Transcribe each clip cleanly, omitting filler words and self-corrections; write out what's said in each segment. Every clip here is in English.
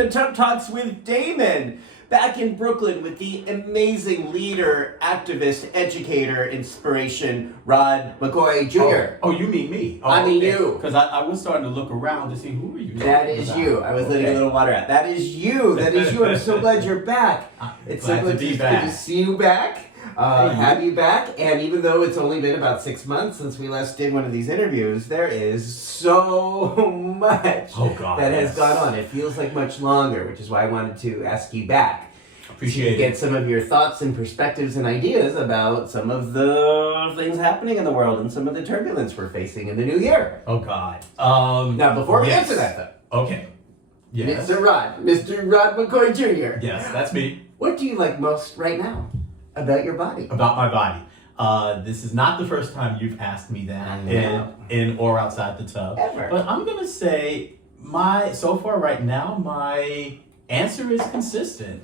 to Tough Talks with Damon, back in Brooklyn with the amazing leader, activist, educator, inspiration, Rod McCoy Jr. Oh, you mean me? Oh, I mean you. Because I was starting to look around to see who are you. That is you. I was letting a little water out. That is you. That is you. I'm so glad you're back. It's so glad to be back. Good to see you back. Have you back, and even though it's only been about 6 months since we last did one of these interviews, there is so much that has gone on. It feels like much longer, which is why I wanted to ask you back. Appreciate to get some of your thoughts and perspectives and ideas about some of the things happening in the world and some of the turbulence we're facing in the new year. Oh God. Now, before we answer that, though. Okay. Yes. Mr. Rod McCoy Jr. Yes, that's me. What do you like most right now about your body? About my body. This is not the first time you've asked me that in or outside the tub. Ever. But I'm gonna say so far right now, my answer is consistent.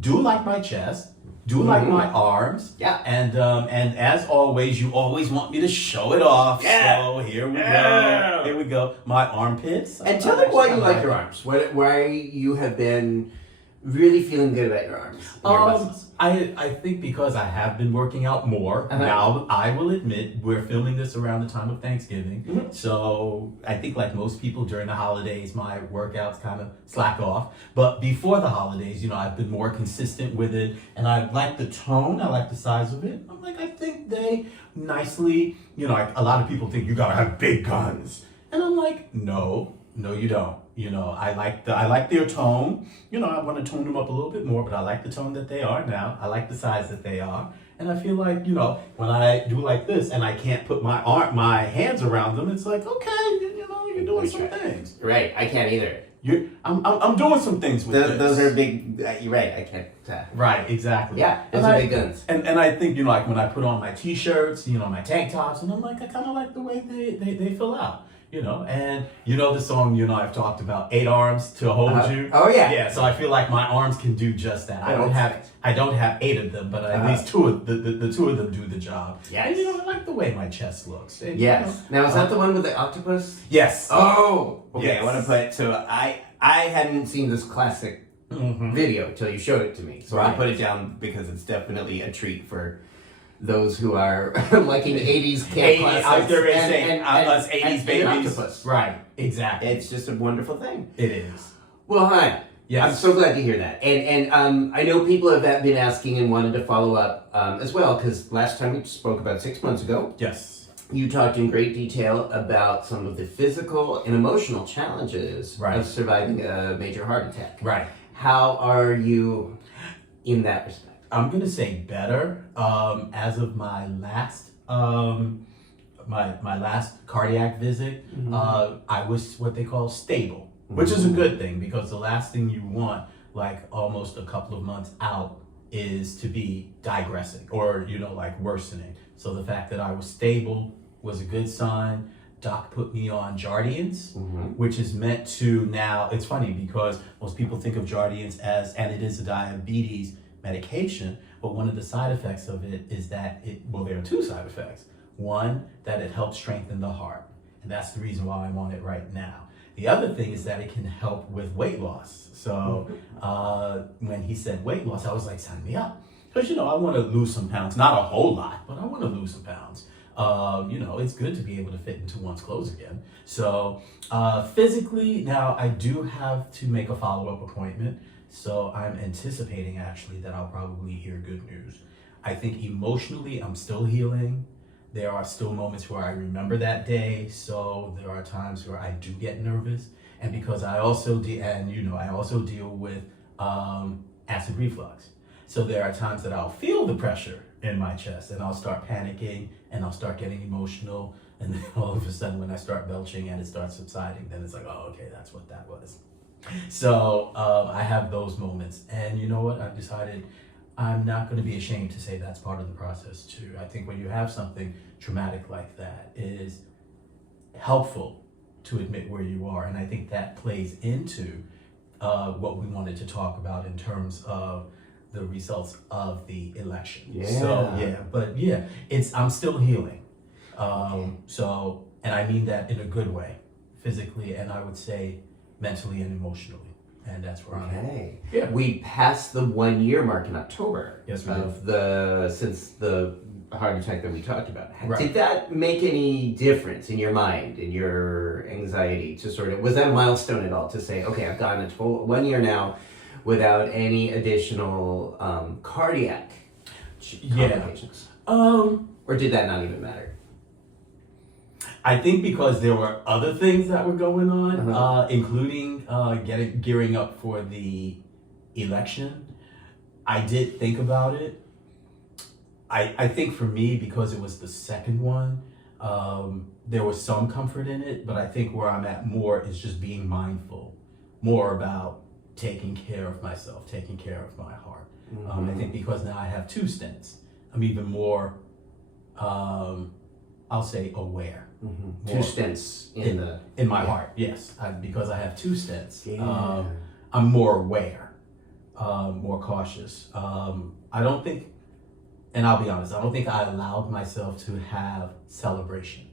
Do like my chest, do like my arms. Yeah. And as always, you always want me to show it off. Yeah. So here we go. Here we go. My armpits. And tell them why you like your arms. Why you have been really feeling good about your arms. And your muscles. I think because I have been working out more. Now, I will admit, we're filming this around the time of Thanksgiving. Mm-hmm. So I think like most people during the holidays, my workouts kind of slack off. But before the holidays, I've been more consistent with it. And I like the tone. I like the size of it. I think they nicely, a lot of people think you gotta have big guns. And I'm like, no, you don't. I like their tone. I want to tone them up a little bit more, but I like the tone that they are now. I like the size that they are. And I feel like, when I do like this and I can't put my hands around them, it's like, okay, you're doing some things. Right, I can't either. I'm doing some things with this. Those are big, you're right, I can't. Right, exactly. Yeah, those are big guns. And I think, like when I put on my t-shirts, my tank tops, and I'm like, I kind of like the way they fill out. And the song, I've talked about 8 arms to hold you. Oh yeah. Yeah, so I feel like my arms can do just that. I don't have 8 of them, but at least two of the 2 of them do the job. Yes. And I like the way my chest looks. And, yes. Now is that the one with the octopus? Yes. Oh. Okay. Yes. I want to put so I hadn't seen this classic video until you showed it to me. So I put it down because it's definitely a treat for those who are liking 80s camp classics. I was going to say, us 80s and babies. octopus. Right, exactly. It's just a wonderful thing. It is. Well, hi. Yes. I'm so glad to hear that. And I know people have been asking and wanted to follow up as well, because last time we spoke about 6 months ago. Yes. You talked in great detail about some of the physical and emotional challenges of surviving a major heart attack. Right. How are you in that respect? I'm gonna say better. As of my last my last cardiac visit, I was what they call stable, which is a good thing, because the last thing you want, like almost a couple of months out, is to be digressing or worsening. So the fact that I was stable was a good sign. Doc put me on Jardiance, which is meant to now. It's funny because most people think of Jardiance and it is a diabetes medication, but one of the side effects of it is that there are 2 side effects. One, that it helps strengthen the heart, and that's the reason why I'm on it right now. The other thing is that it can help with weight loss. So when he said weight loss, I was like, sign me up. Because, I want to lose some pounds, not a whole lot, but I want to lose some pounds. It's good to be able to fit into one's clothes again. So physically, now I do have to make a follow-up appointment. So I'm anticipating actually that I'll probably hear good news. I think emotionally, I'm still healing. There are still moments where I remember that day. So there are times where I do get nervous. And because I also deal with acid reflux. So there are times that I'll feel the pressure in my chest and I'll start panicking and I'll start getting emotional. And then all of a sudden when I start belching and it starts subsiding, then it's like, oh, okay, that's what that was. So I have those moments, and you know what? I've decided I'm not going to be ashamed to say that's part of the process too. I think when you have something traumatic like that, it is helpful to admit where you are, and I think that plays into what we wanted to talk about in terms of the results of the election. I'm still healing. And I mean that in a good way, physically, and I would say mentally and emotionally. and that's where I'm at. Okay. Yeah. We passed the 1 year mark in October. Yes, we since the heart attack that we talked about. Right. Did that make any difference in your mind, in your anxiety to sort of, was that a milestone at all to say, okay, I've gone 1 year now without any additional cardiac complications? Or did that not even matter? I think because there were other things that were going on, including gearing up for the election. I did think about it. I think for me, because it was the second one, there was some comfort in it, but I think where I'm at more is just being mindful, more about taking care of myself, taking care of my heart. I think because now I have 2 stents, I'm even more, I'll say, aware. 2 stents in my heart, yes. Because I have 2 stents, Yeah. I'm more aware, more cautious. I don't think, and I'll be honest, I don't think I allowed myself to have celebration.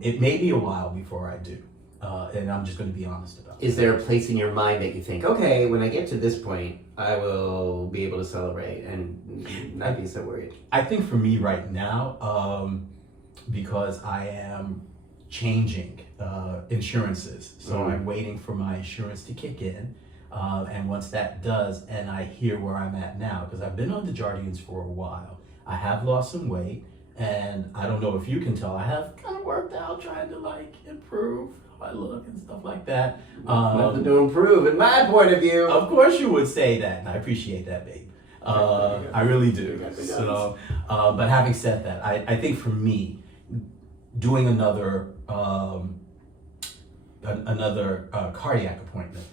It may be a while before I do, and I'm just going to be honest about it. Is there a place in your mind that you think, okay, when I get to this point, I will be able to celebrate and not be so worried? I think for me right now, because I am changing insurances, so I'm waiting for my insurance to kick in, and once that does, and I hear where I'm at now, because I've been on the Jardians for a while, I have lost some weight, and I don't know if you can tell, I have kind of worked out trying to like improve how I look and stuff like that. Nothing to improve in my point of view. Of course you would say that, and I appreciate that, babe. I really do. So, but having said that, I think for me, doing another cardiac appointment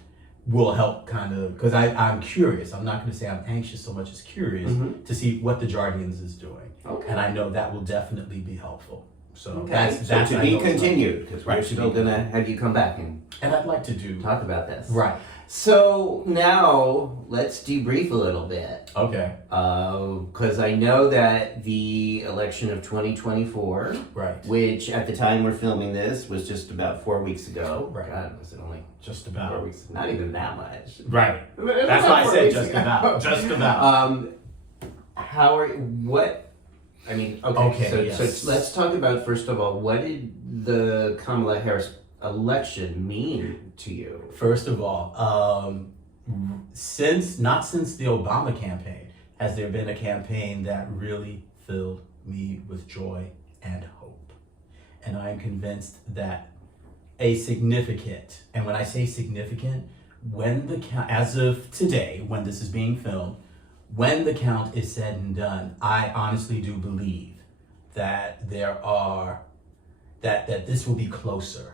will help kind of, because I'm curious. I'm not going to say I'm anxious so much as curious to see what the Jardians is doing. Okay. And I know that will definitely be helpful. So that's to be continued, because we're still going to have you come back and I'd like to talk about this. Right. So now let's debrief a little bit. Okay. Because I know that the election of 2024, right, which at the time we're filming this was just about 4 weeks ago. Right. God, was it only just about 4 weeks? Not even that much. Right. That's why I said just about. Just about. Okay. So let's talk about, first of all, what did the Kamala Harris election mean to you? First of all, not since the Obama campaign has there been a campaign that really filled me with joy and hope. And I am convinced that a significant, and when I say significant, as of today, when this is being filmed, when the count is said and done, I honestly do believe that that this will be closer.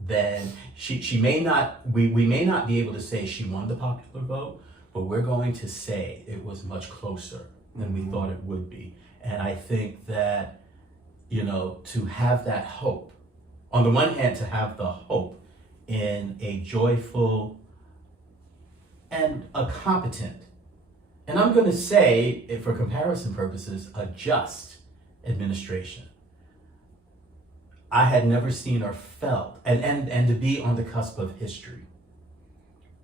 Then she may not, we may not be able to say she won the popular vote, but we're going to say it was much closer than we thought it would be. And I think that, to have that hope, on the one hand, to have the hope in a joyful and a competent, and I'm going to say, for comparison purposes, a just administration. I had never seen or felt, and to be on the cusp of history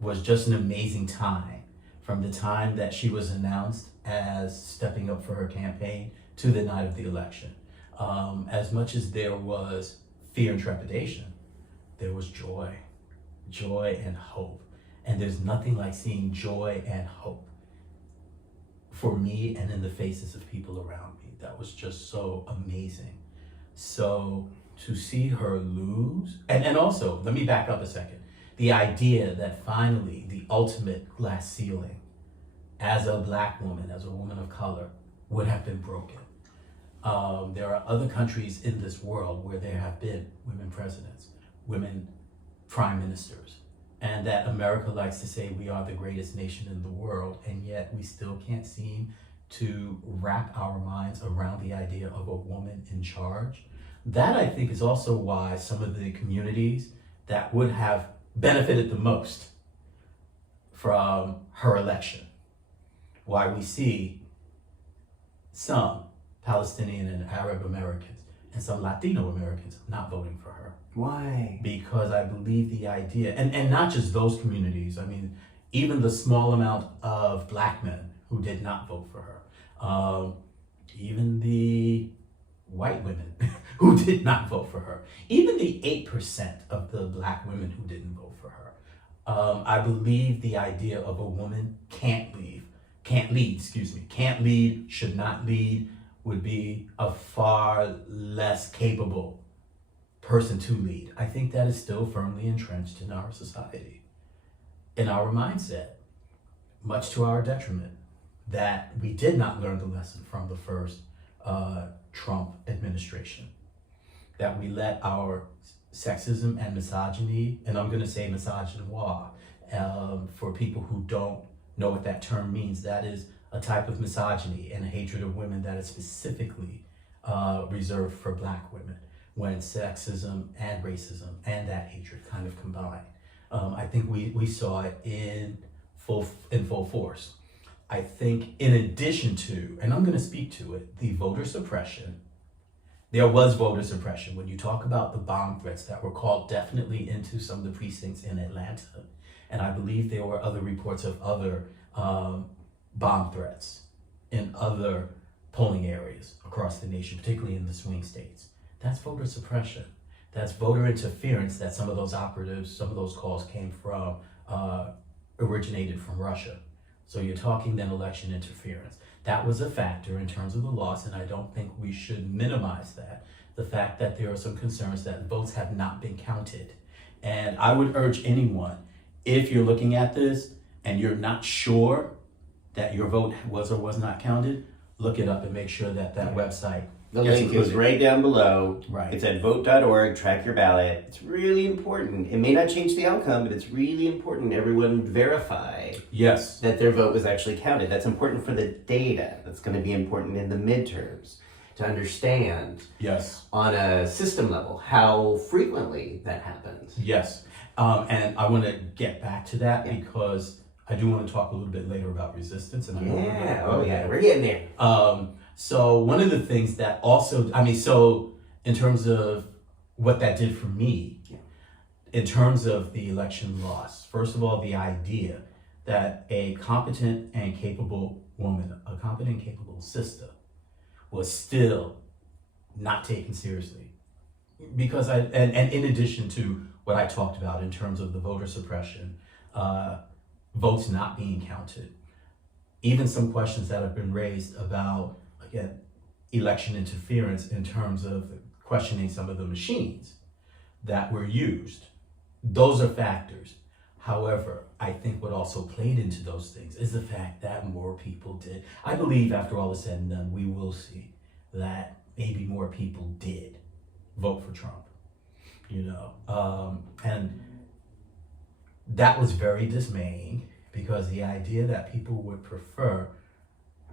was just an amazing time, from the time that she was announced as stepping up for her campaign to the night of the election. As much as there was fear and trepidation, there was joy and hope. And there's nothing like seeing joy and hope for me and in the faces of people around me. That was just so amazing. So to see her lose, and also, let me back up a second. The idea that finally the ultimate glass ceiling, as a Black woman, as a woman of color, would have been broken. There are other countries in this world where there have been women presidents, women prime ministers, and that America likes to say we are the greatest nation in the world, and yet we still can't seem to wrap our minds around the idea of a woman in charge. That, I think, is also why some of the communities that would have benefited the most from her election, why we see some Palestinian and Arab Americans and some Latino Americans not voting for her. Why? Because I believe the idea, and not just those communities, I mean, even the small amount of Black men who did not vote for her, even the white women who did not vote for her, even the 8% of the Black women who didn't vote for her. I believe the idea of a woman can't lead, should not lead, would be a far less capable person to lead. I think that is still firmly entrenched in our society, in our mindset, much to our detriment, that we did not learn the lesson from the first Trump administration, that we let our sexism and misogyny, and I'm going to say misogynoir, for people who don't know what that term means, that is a type of misogyny and a hatred of women that is specifically reserved for Black women, when sexism and racism and that hatred kind of combine. I think we saw it in full force. I think in addition to, and I'm going to speak to it, the voter suppression. There was voter suppression when you talk about the bomb threats that were called definitely into some of the precincts in Atlanta. And I believe there were other reports of other bomb threats in other polling areas across the nation, particularly in the swing states. That's voter suppression. That's voter interference, that some of those operatives, some of those calls came from, originated from Russia. So you're talking then election interference. That was a factor in terms of the loss, and I don't think we should minimize that. The fact that there are some concerns that votes have not been counted. And I would urge anyone, if you're looking at this and you're not sure that your vote was or was not counted, look it up and make sure that website. The link is right down below. Right. It's at vote.org, track your ballot. It's really important. It may not change the outcome, but it's really important everyone verify that their vote was actually counted. That's important for the data. That's going to be important in the midterms to understand on a system level how frequently that happens. Yes. And I want to get back to that because I do want to talk a little bit later about resistance. And we're getting there. So one of the things that also, so in terms of what that did for me, in terms of the election loss, first of all, the idea that a competent and capable woman, a competent and capable sister, was still not taken seriously. Because and in addition to what I talked about in terms of the voter suppression, votes not being counted, even some questions that have been raised about, again, election interference in terms of questioning some of the machines that were used. Those are factors. However, I think what also played into those things is the fact that more people did. I believe after all is said and done, we will see that maybe more people did vote for Trump, and that was very dismaying, because the idea that people would prefer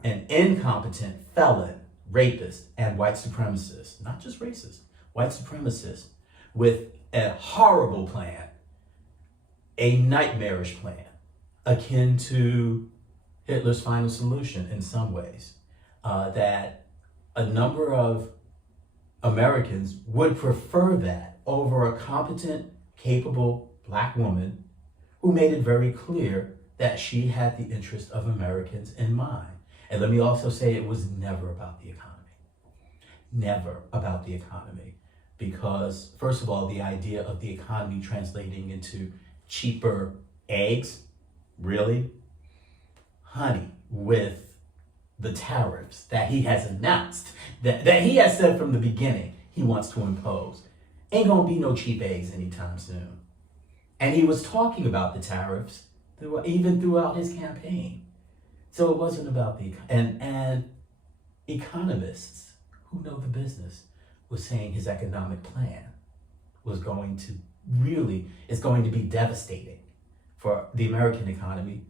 an incompetent felon, rapist, and white supremacist, not just racist, white supremacist, with a horrible plan, a nightmarish plan, akin to Hitler's final solution in some ways, that a number of Americans would prefer that over a competent, capable Black woman who made it very clear that she had the interest of Americans in mind. And let me also say, it was never about the economy. Never about the economy. Because, first of all, the idea of the economy translating into cheaper eggs, really? Honey, with the tariffs that he has announced, that he has said from the beginning he wants to impose, ain't gonna be no cheap eggs anytime soon. And he was talking about the tariffs even throughout his campaign. So it wasn't about and economists who know the business was saying his economic plan was going to it's going to be devastating for the American economy,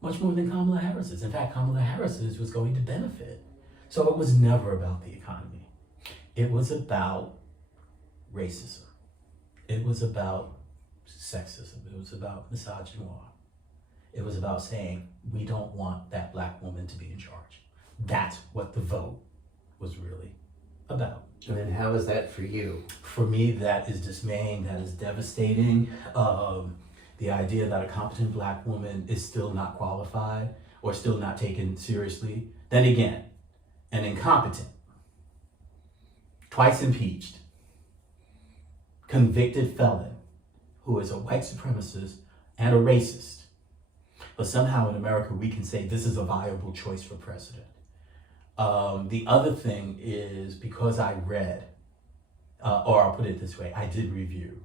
much more than Kamala Harris's. In fact, Kamala Harris's was going to benefit. So it was never about the economy. It was about racism. It was about sexism. It was about misogynoir. It was about saying, we don't want that Black woman to be in charge. That's what the vote was really about. And then how is that for you? For me, that is dismaying, that is devastating. The idea that a competent Black woman is still not qualified or still not taken seriously. Then again, an incompetent, twice impeached, convicted felon who is a white supremacist and a racist. But somehow in America, we can say this is a viable choice for president. The other thing is, because I read, or I'll put it this way, I did review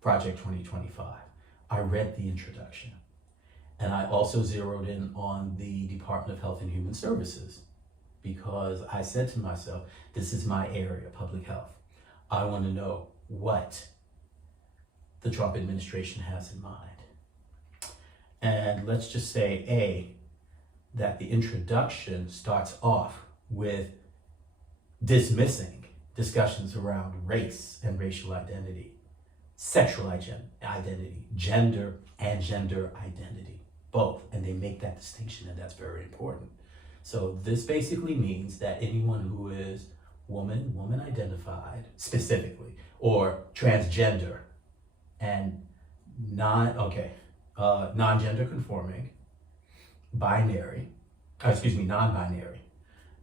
Project 2025. I read the introduction. And I also zeroed in on the Department of Health and Human Services, because I said to myself, this is my area, public health. I want to know what the Trump administration has in mind. And let's just say, that the introduction starts off with dismissing discussions around race and racial identity, sexual identity, gender and gender identity, both. And they make that distinction, and that's very important. So this basically means that anyone who is woman identified specifically, or transgender and non-gender conforming, non-binary,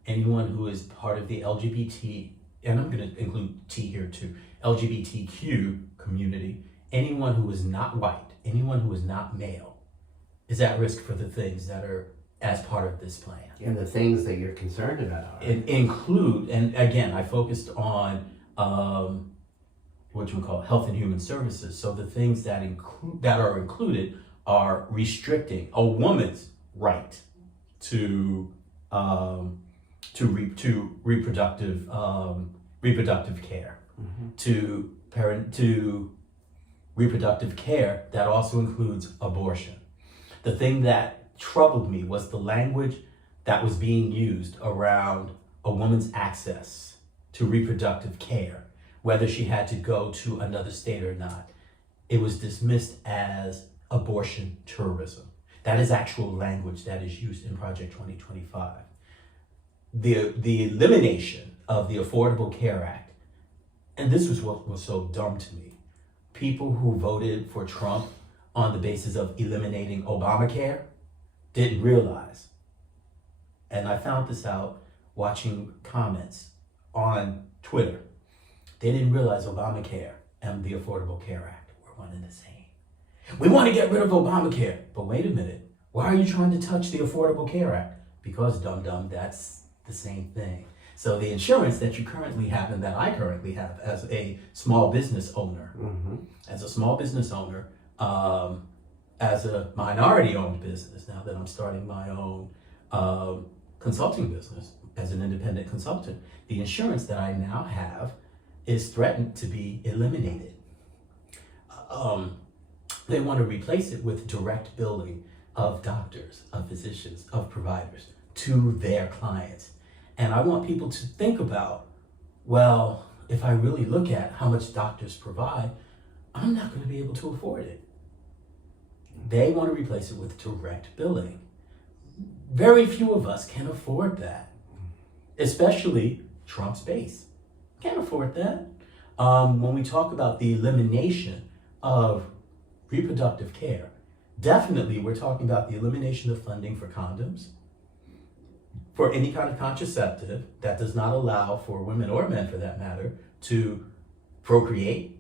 anyone who is part of the LGBT, and I'm going to include T here too, LGBTQ community, anyone who is not white, anyone who is not male, is at risk for the things that are as part of this plan. And the things that you're concerned about are? Include, and again, I focused on Health and Human Services. So the things that are included are restricting a woman's right to reproductive care, to reproductive care that also includes abortion. The thing that troubled me was the language that was being used around a woman's access to reproductive care, whether she had to go to another state or not. It was dismissed as abortion tourism. That is actual language that is used in Project 2025. The elimination of the Affordable Care Act, and this was what was so dumb to me. People who voted for Trump on the basis of eliminating Obamacare didn't realize, and I found this out watching comments on Twitter, they didn't realize Obamacare and the Affordable Care Act were one and the same. We want to get rid of Obamacare, but wait a minute, why are you trying to touch the Affordable Care Act? Because dum-dum, that's the same thing. So the insurance that you currently have and that I currently have as a small business owner, as a minority-owned business, now that I'm starting my own consulting business as an independent consultant, the insurance that I now have is threatened to be eliminated. They want to replace it with direct billing of doctors, of physicians, of providers to their clients. And I want people to think about, well, if I really look at how much doctors provide, I'm not going to be able to afford it. They want to replace it with direct billing. Very few of us can afford that, especially Trump's base. Can't afford that. When we talk about the elimination of reproductive care, definitely we're talking about the elimination of funding for condoms, for any kind of contraceptive that does not allow for women or men, for that matter, to procreate.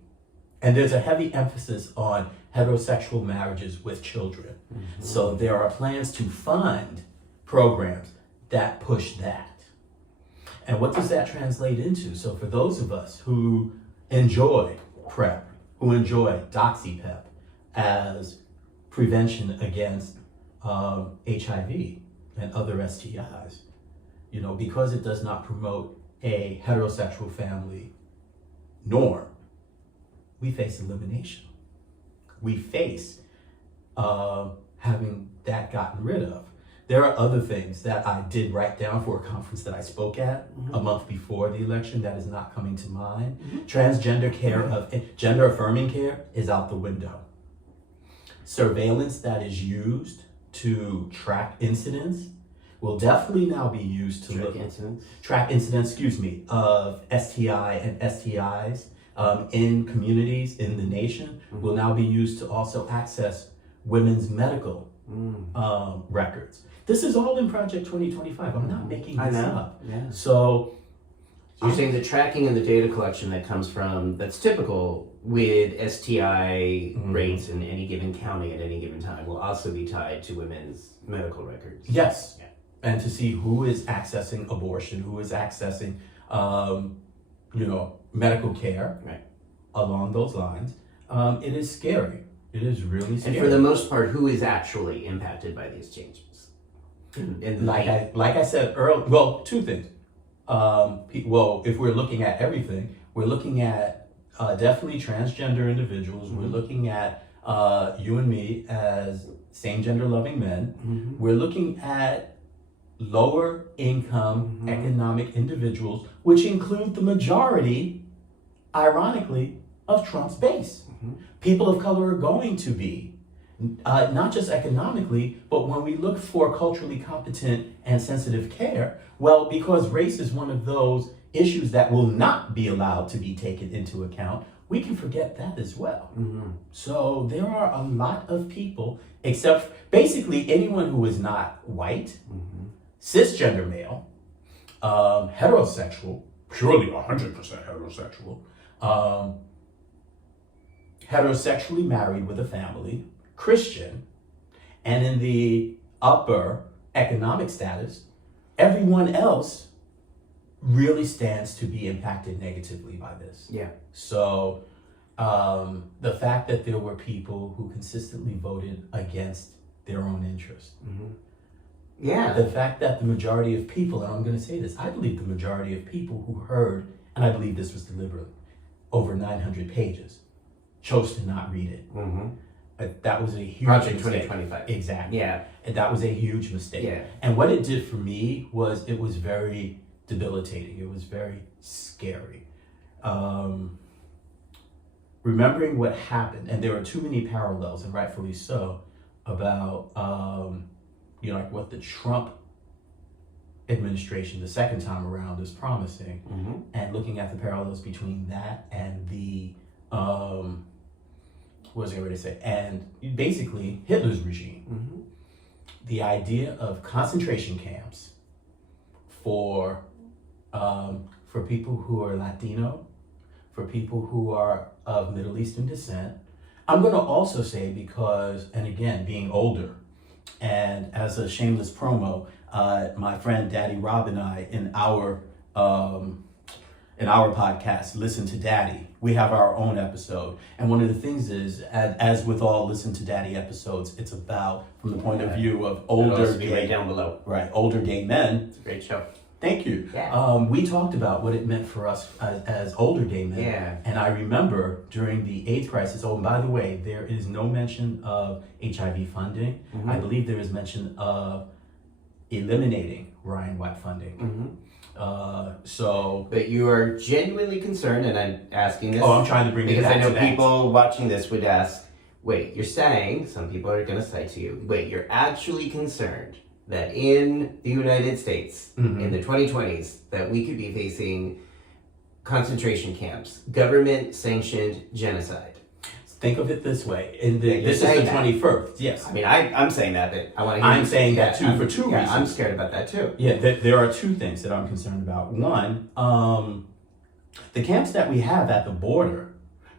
And there's a heavy emphasis on heterosexual marriages with children. So there are plans to fund programs that push that. And what does that translate into? So for those of us who enjoy PrEP, who enjoy DoxyPep as prevention against HIV and other STIs, because it does not promote a heterosexual family norm, we face elimination. We face having that gotten rid of. There are other things that I did write down for a conference that I spoke at a month before the election that is not coming to mind. Transgender care, gender affirming care is out the window. Surveillance that is used to track incidents will definitely now be used to track incidents, of STI and STIs in communities, in the nation, will now be used to also access women's medical records. This is all in Project 2025. I'm not making this up. Yeah. So you're saying the tracking and the data collection that comes from, that's typical with STI rates in any given county at any given time, will also be tied to women's medical records. Yes. Yeah. And to see who is accessing abortion, who is accessing, medical care along those lines. It is scary. It is really scary. And for the most part, who is actually impacted by these changes? Like I said earlier, well, two things. If we're looking at everything, we're looking at definitely transgender individuals. We're looking at you and me as same gender loving men. We're looking at lower income economic individuals, which include the majority, ironically, of Trump's base. People of color are going to be, not just economically, but when we look for culturally competent and sensitive care, well, because race is one of those issues that will not be allowed to be taken into account, we can forget that as well. So there are a lot of people, except basically anyone who is not white, cisgender male, heterosexual, purely 100% heterosexual, heterosexually married with a family, Christian, and in the upper economic status, everyone else really stands to be impacted negatively by this. Yeah. So the fact that there were people who consistently voted against their own interest. Yeah. The fact that the majority of people, and I'm going to say this, I believe the majority of people who heard, and I believe this was deliberate, over 900 pages, chose to not read it. That was a huge Project mistake. 2025. Exactly. Yeah. And that was a huge mistake. Yeah. And what it did for me was it was very debilitating. It was very scary. Remembering what happened, and there are too many parallels, and rightfully so, about like what the Trump administration the second time around is promising, and looking at the parallels between that and the what was I going to say? And basically Hitler's regime. The idea of concentration camps for people who are Latino, for people who are of Middle Eastern descent. I'm going to also say because, and again, being older, and as a shameless promo, my friend Daddy Rob and I in our podcast, Listen to Daddy, we have our own episode. And one of the things is, as with all Listen to Daddy episodes, it's about from the point of view of older gay, right down below. Right, older gay men. It's a great show. Thank you. Yeah. We talked about what it meant for us as older gay men. Yeah. And I remember during the AIDS crisis, and by the way, there is no mention of HIV funding. I believe there is mention of eliminating Ryan White funding. But you are genuinely concerned, and I'm asking this. I'm trying to bring it because back I know to that. people watching this would ask, wait, you're saying, some people are going to cite to you, wait, you're actually concerned that in the United States, in the 2020s, that we could be facing concentration camps, government-sanctioned genocide. Think of it this way. This is the 21st. Yes. I mean, I'm saying that, but I want to hear I'm saying that too for two reasons. I'm scared about that too. Yeah, there are two things that I'm concerned about. One, the camps that we have at the border,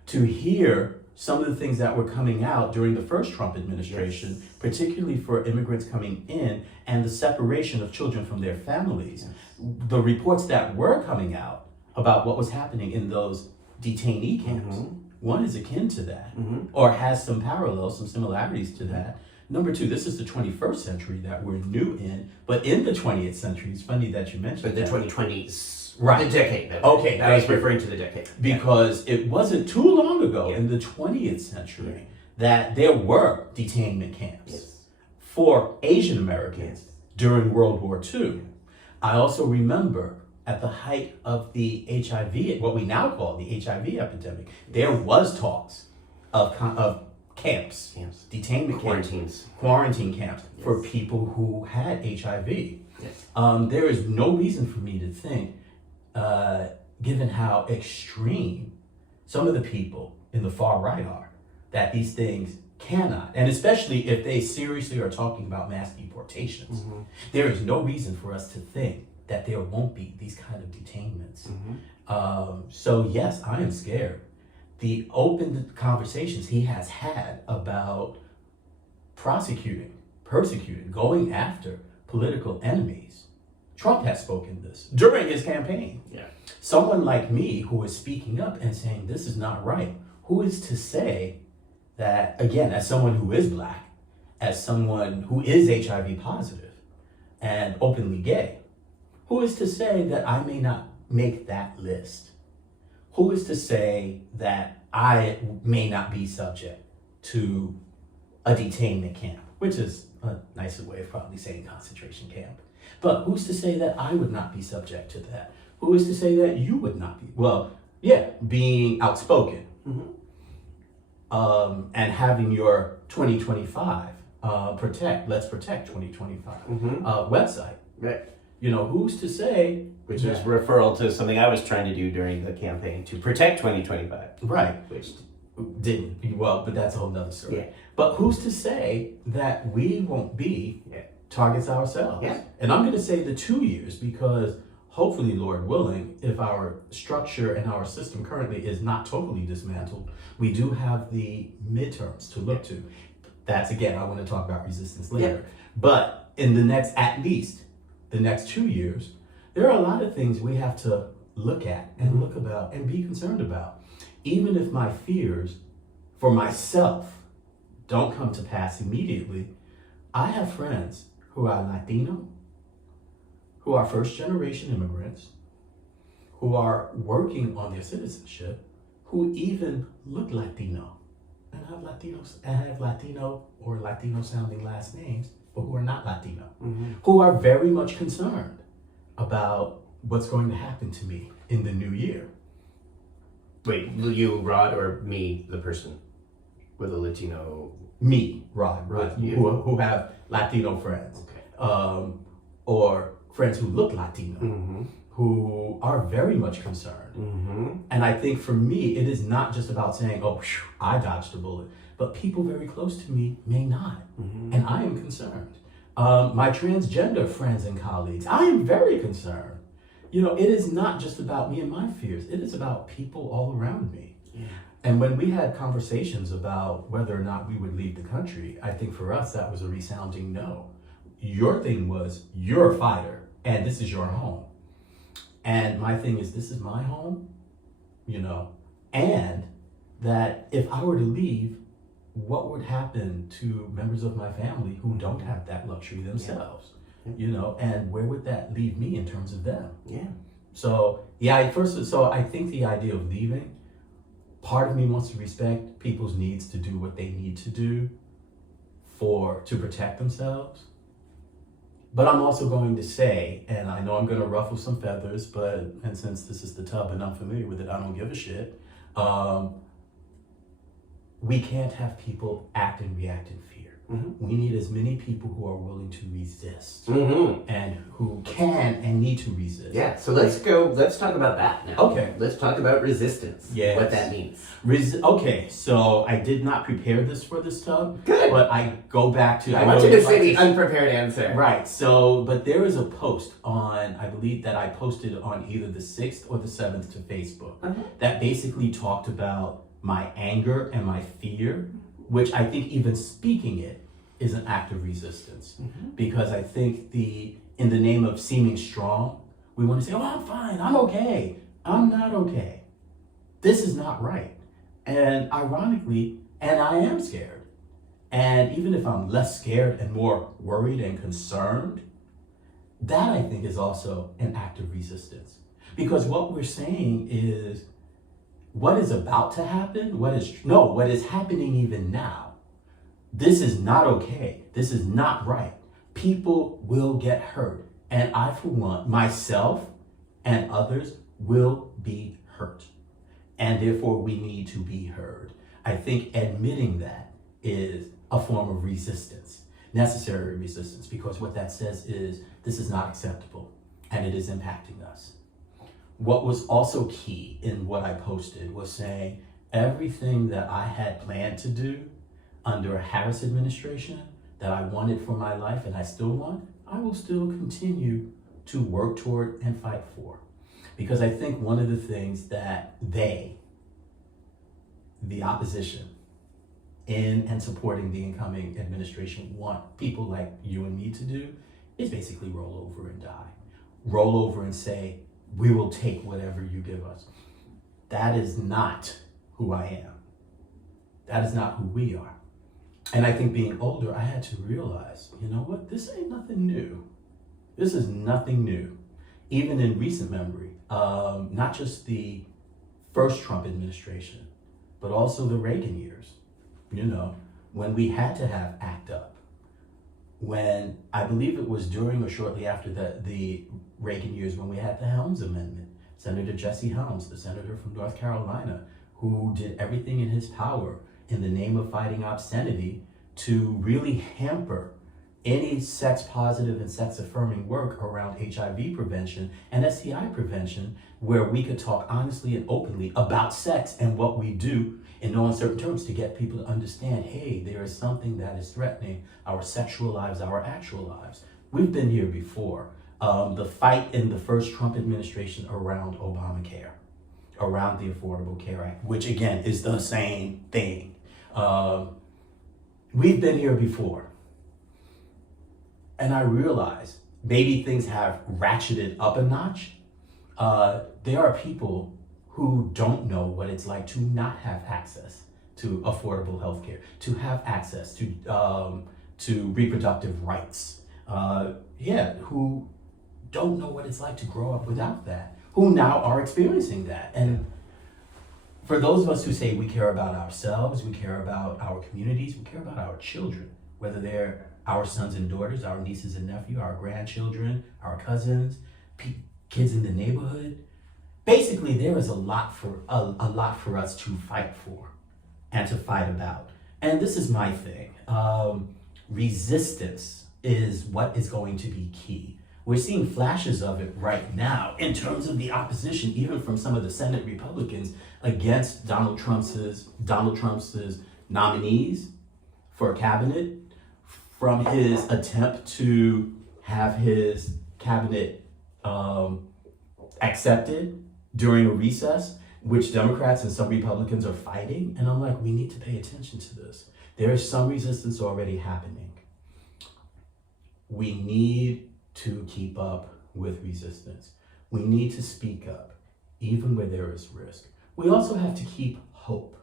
to hear some of the things that were coming out during the first Trump administration, particularly for immigrants coming in and the separation of children from their families. The reports that were coming out about what was happening in those detainee camps, one is akin to that, or has some parallels, some similarities to that. Number two, this is the 21st century that we're new in, but in the 20th century, it's funny that you mentioned But the that. 2020s. Right. The decade. Okay. I was referring to the decade. Because it wasn't too long ago in the 20th century that there were detainment camps for Asian Americans during World War II. I also remember at the height of the HIV, what we now call the HIV epidemic, there was talks of camps, detainment quarantines, quarantine camps for people who had HIV. Yes. There is no reason for me to think, given how extreme some of the people in the far right are, that these things cannot, and especially if they seriously are talking about mass deportations, there is no reason for us to think that there won't be these kind of detainments. So yes, I am scared. The open conversations he has had about prosecuting, persecuting, going after political enemies. Trump has spoken this during his campaign. Yeah. Someone like me who is speaking up and saying this is not right, who is to say that, again, as someone who is Black, as someone who is HIV positive and openly gay, who is to say that I may not make that list? Who is to say that I may not be subject to a detainment camp, which is a nicer way of probably saying concentration camp. But who's to say that I would not be subject to that? Who is to say that you would not be? Well, yeah, being outspoken and having your 2025 Let's Protect 2025 website. Right. You know, who's to say? Which is referral to something I was trying to do during the campaign to protect 2025. Right. Which didn't. Well, but that's a whole nother story. Yeah. But who's to say that we won't be targets ourselves? Yeah. And I'm going to say the 2 years because hopefully, Lord willing, if our structure and our system currently is not totally dismantled, we do have the midterms to look to. That's, again, I want to talk about resistance later. But in the next, at least the next 2 years, there are a lot of things we have to look at and look about and be concerned about. Even if my fears for myself don't come to pass immediately, I have friends who are Latino, who are first generation immigrants, who are working on their citizenship, who even look Latino and have Latino or Latino sounding last names, but who are not Latino, who are very much concerned about what's going to happen to me in the new year. Wait, you, Rod, or me, the person with a Latino? Me, Rod, who have Latino friends, or friends who look Latino, who are very much concerned. And I think for me, it is not just about saying, oh, I dodged a bullet, but people very close to me may not, and I am concerned. My transgender friends and colleagues, I am very concerned. You know, it is not just about me and my fears. It is about people all around me. Yeah. And when we had conversations about whether or not we would leave the country, I think for us, that was a resounding no. Your thing was, you're a fighter, and this is your home. And my thing is, this is my home, you know, and that if I were to leave, what would happen to members of my family who don't have that luxury themselves? You know, and where would that leave me in terms of them? Yeah. So, I think the idea of leaving, part of me wants to respect people's needs to do what they need to do to protect themselves. But I'm also going to say, and I know I'm going to ruffle some feathers, and since this is the tub and I'm familiar with it, I don't give a shit. We can't have people act and react in fear. We need as many people who are willing to resist and who can and need to resist. Yeah, so let's talk about that now. Okay. Let's talk about resistance. Yeah. What that means. Okay, so I did not prepare this for this tub. Good. But I go back to... I want you to say the unprepared answer. Right, so, but there is a post on, I believe that I posted on either the 6th or the 7th to Facebook that basically talked about my anger and my fear, which I think even speaking it is an act of resistance. Because I think in the name of seeming strong, we want to say, oh, I'm fine, I'm okay. I'm not okay. This is not right. And ironically, and I am scared. And even if I'm less scared and more worried and concerned, that I think is also an act of resistance. Because what we're saying is, what is about to happen, what is happening even now, this is not okay. This is not right. People will get hurt. And I, for one, myself and others will be hurt. And therefore we need to be heard. I think admitting that is a form of resistance, necessary resistance, because what that says is this is not acceptable and it is impacting us. What was also key in what I posted was saying everything that I had planned to do under a Harris administration that I wanted for my life and I still want, I will still continue to work toward and fight for. Because I think one of the things that the opposition, in and supporting the incoming administration want people like you and me to do is basically roll over and die. Roll over and say, we will take whatever you give us. That is not who I am. That is not who we are. And I think being older, I had to realize, you know what, this ain't nothing new. This is nothing new. Even in recent memory, not just the first Trump administration, but also the Reagan years. You know, when we had to have ACT UP, when I believe it was during or shortly after the Reagan years when we had the Helms Amendment, Senator Jesse Helms, the senator from North Carolina, who did everything in his power in the name of fighting obscenity to really hamper any sex positive and sex affirming work around HIV prevention and STI prevention, where we could talk honestly and openly about sex and what we do in no uncertain terms to get people to understand, hey, there is something that is threatening our sexual lives, our actual lives. We've been here before. The fight in the first Trump administration around Obamacare, around the Affordable Care Act, which again is the same thing. We've been here before. And I realize maybe things have ratcheted up a notch. There are people who don't know what it's like to not have access to affordable health care, to have access to reproductive rights. Who don't know what it's like to grow up without that, who now are experiencing that. And for those of us who say we care about ourselves, we care about our communities, we care about our children, whether they're our sons and daughters, our nieces and nephews, our grandchildren, our cousins, kids in the neighborhood. Basically, there is a lot for us to fight for and to fight about. And this is my thing. Resistance is what is going to be key. We're seeing flashes of it right now in terms of the opposition, even from some of the Senate Republicans against Donald Trump's nominees for cabinet, from his attempt to have his cabinet accepted during a recess, which Democrats and some Republicans are fighting. And I'm like, we need to pay attention to this. There is some resistance already happening. We need to keep up with resistance. We need to speak up, even where there is risk. We also have to keep hope.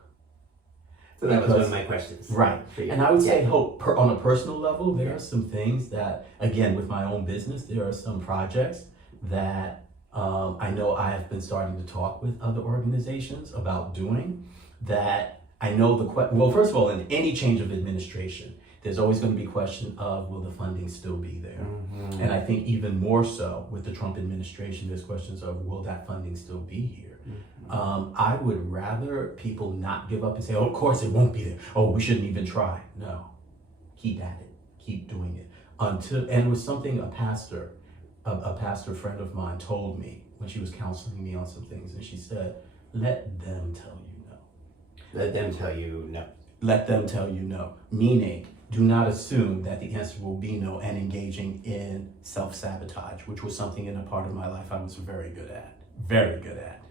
So that was one of my questions. Right. And I would say hope on a personal level, there are some things that, again, with my own business, there are some projects that I know I have been starting to talk with other organizations about doing that. I know well, first of all, in any change of administration, there's always going to be a question of, will the funding still be there? Mm-hmm. And I think even more so with the Trump administration, there's questions of, will that funding still be here? Mm-hmm. I would rather people not give up and say, oh, of course it won't be there. Oh, we shouldn't even try. No, keep at it, keep doing it. And it was something a pastor friend of mine told me when she was counseling me on some things. And she said, let them tell you no. Let them tell you no. Let them tell you no. Meaning, do not assume that the answer will be no, and engaging in self-sabotage, which was something in a part of my life I was very good at.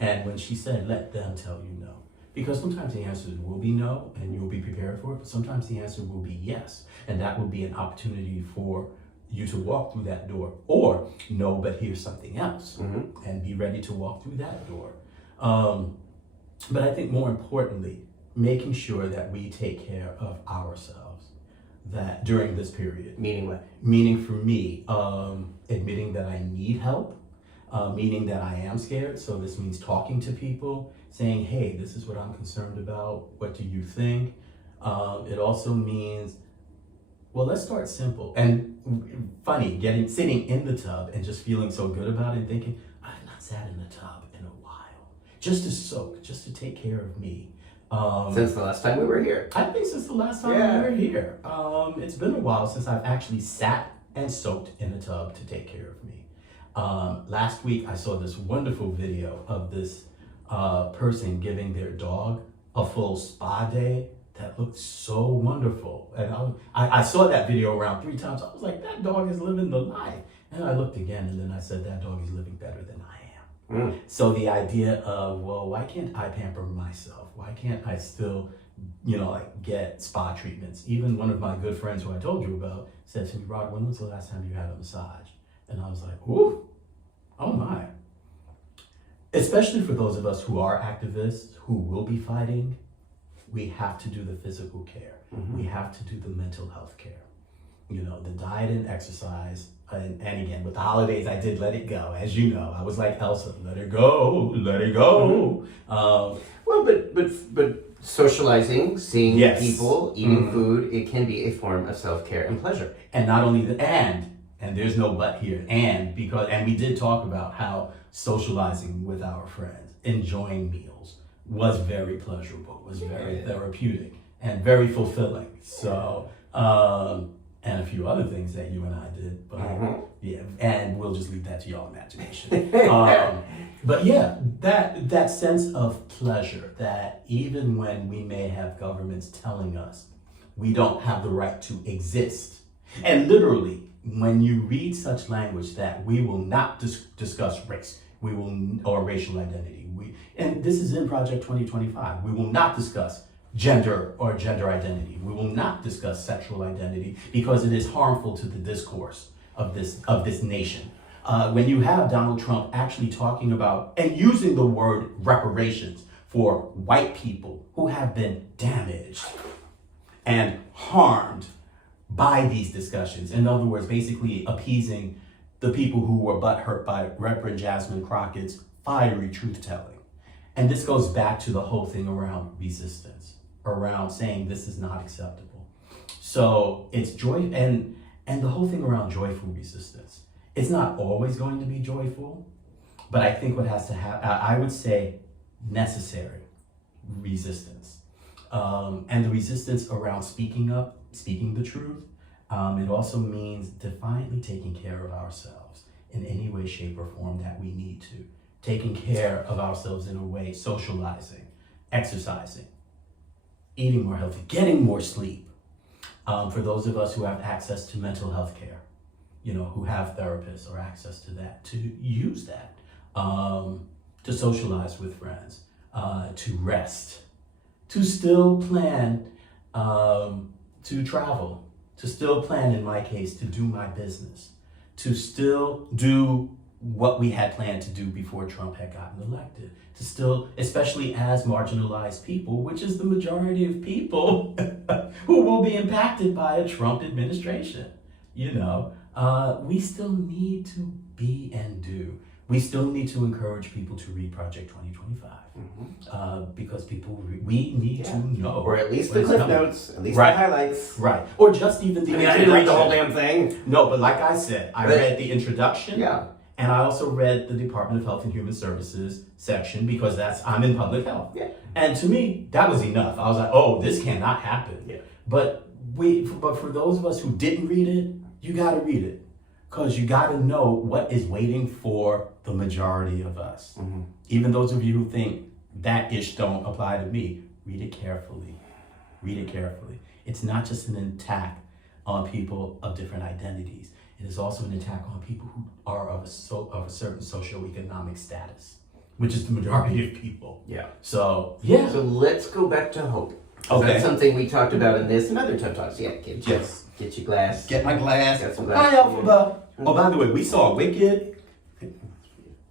And when she said, let them tell you no, because sometimes the answer will be no and you'll be prepared for it, but sometimes the answer will be yes. And that will be an opportunity for you to walk through that door, or no, but here's something else, mm-hmm. and be ready to walk through that door. But I think more importantly, making sure that we take care of ourselves that during this period. Meaning what? Meaning for me, admitting that I need help, meaning that I am scared. So this means talking to people, saying, hey, this is what I'm concerned about. What do you think? It also means, well, let's start simple. And funny, sitting in the tub and just feeling so good about it and thinking, I've not sat in the tub in a while. Just to soak, just to take care of me. Since the last time we were here. I think since the last time we were here. It's been a while since I've actually sat and soaked in a tub to take care of me. Last week I saw this wonderful video of this person giving their dog a full spa day that looked so wonderful. And I saw that video around 3 times. I was like, that dog is living the life. And I looked again and then I said, that dog is living better than I am. So the idea of, well, why can't I pamper myself? Why can't I still, like get spa treatments? Even one of my good friends who I told you about said to me, Rod, when was the last time you had a massage? And I was like, ooh, oh my. Especially for those of us who are activists, who will be fighting, we have to do the physical care. We have to do the mental health care. The diet and exercise. And again, with the holidays, I did let it go. As you know, I was like Elsa, let it go, let it go. Well, but socializing, seeing people, eating food, it can be a form of self-care and pleasure. And not only and there's no but here, and we did talk about how socializing with our friends, enjoying meals, was very pleasurable, was very therapeutic, and very fulfilling. So, and a few other things that you and I did, but and we'll just leave that to y'all imagination. But yeah, that sense of pleasure, that even when we may have governments telling us we don't have the right to exist, and literally, when you read such language that we will not discuss race, or racial identity, and this is in Project 2025, we will not discuss gender or gender identity. We will not discuss sexual identity because it is harmful to the discourse of this nation. When you have Donald Trump actually talking about and using the word reparations for white people who have been damaged and harmed by these discussions. In other words, basically appeasing the people who were butthurt by Reverend Jasmine Crockett's fiery truth-telling. And this goes back to the whole thing around resistance, around saying this is not acceptable. So it's joy, and the whole thing around joyful resistance. It's not always going to be joyful, but I think what has to happen, I would say necessary resistance. And the resistance around speaking up, speaking the truth, it also means defiantly taking care of ourselves in any way, shape, or form that we need to. Taking care of ourselves in a way, socializing, exercising, eating more healthy, getting more sleep. For those of us who have access to mental health care, who have therapists or access to that, to use that, to socialize with friends, to rest, to still plan to travel, to still plan, in my case, to do my business, to still do what we had planned to do before Trump had gotten elected, to still, especially as marginalized people, which is the majority of people who will be impacted by a Trump administration. We still need to be and do. We still need to encourage people to read Project 2025 because we need to know. Or at least the cliff notes, at least the highlights. Right. Or just even the introduction. I didn't read the whole damn thing. No, but like I said, I read the introduction. Yeah. And I also read the Department of Health and Human Services section because I'm in public health. Yeah. And to me, that was enough. I was like, oh, this cannot happen. Yeah. But for those of us who didn't read it, you got to read it. Because you got to know what is waiting for the majority of us. Mm-hmm. Even those of you who think that ish don't apply to me, read it carefully. Read it carefully. It's not just an attack on people of different identities. It is also an attack on people who are of a certain socioeconomic status, which is the majority of people. Yeah. So, yeah. So let's go back to hope. Okay. That's something we talked about in this and other TED Talks. Yeah, get your glass. Get my glass. Get some glass. Hi, Alphaba. Oh, by the way, we saw Wicked.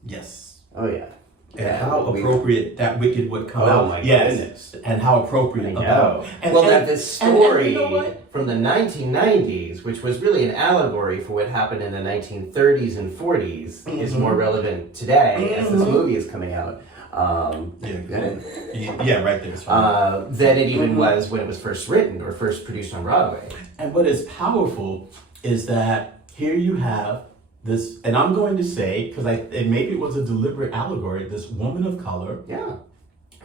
Yes. Oh, yeah. And how appropriate that Wicked would come out. Oh, my goodness. And how appropriate about. This story from the 1990s, which was really an allegory for what happened in the 1930s and 40s, is more relevant today as this movie is coming out. Right there. Than it even was when it was first written or first produced on Broadway. And what is powerful is that here you have this, and I'm going to say, because maybe it was a deliberate allegory, this woman of color,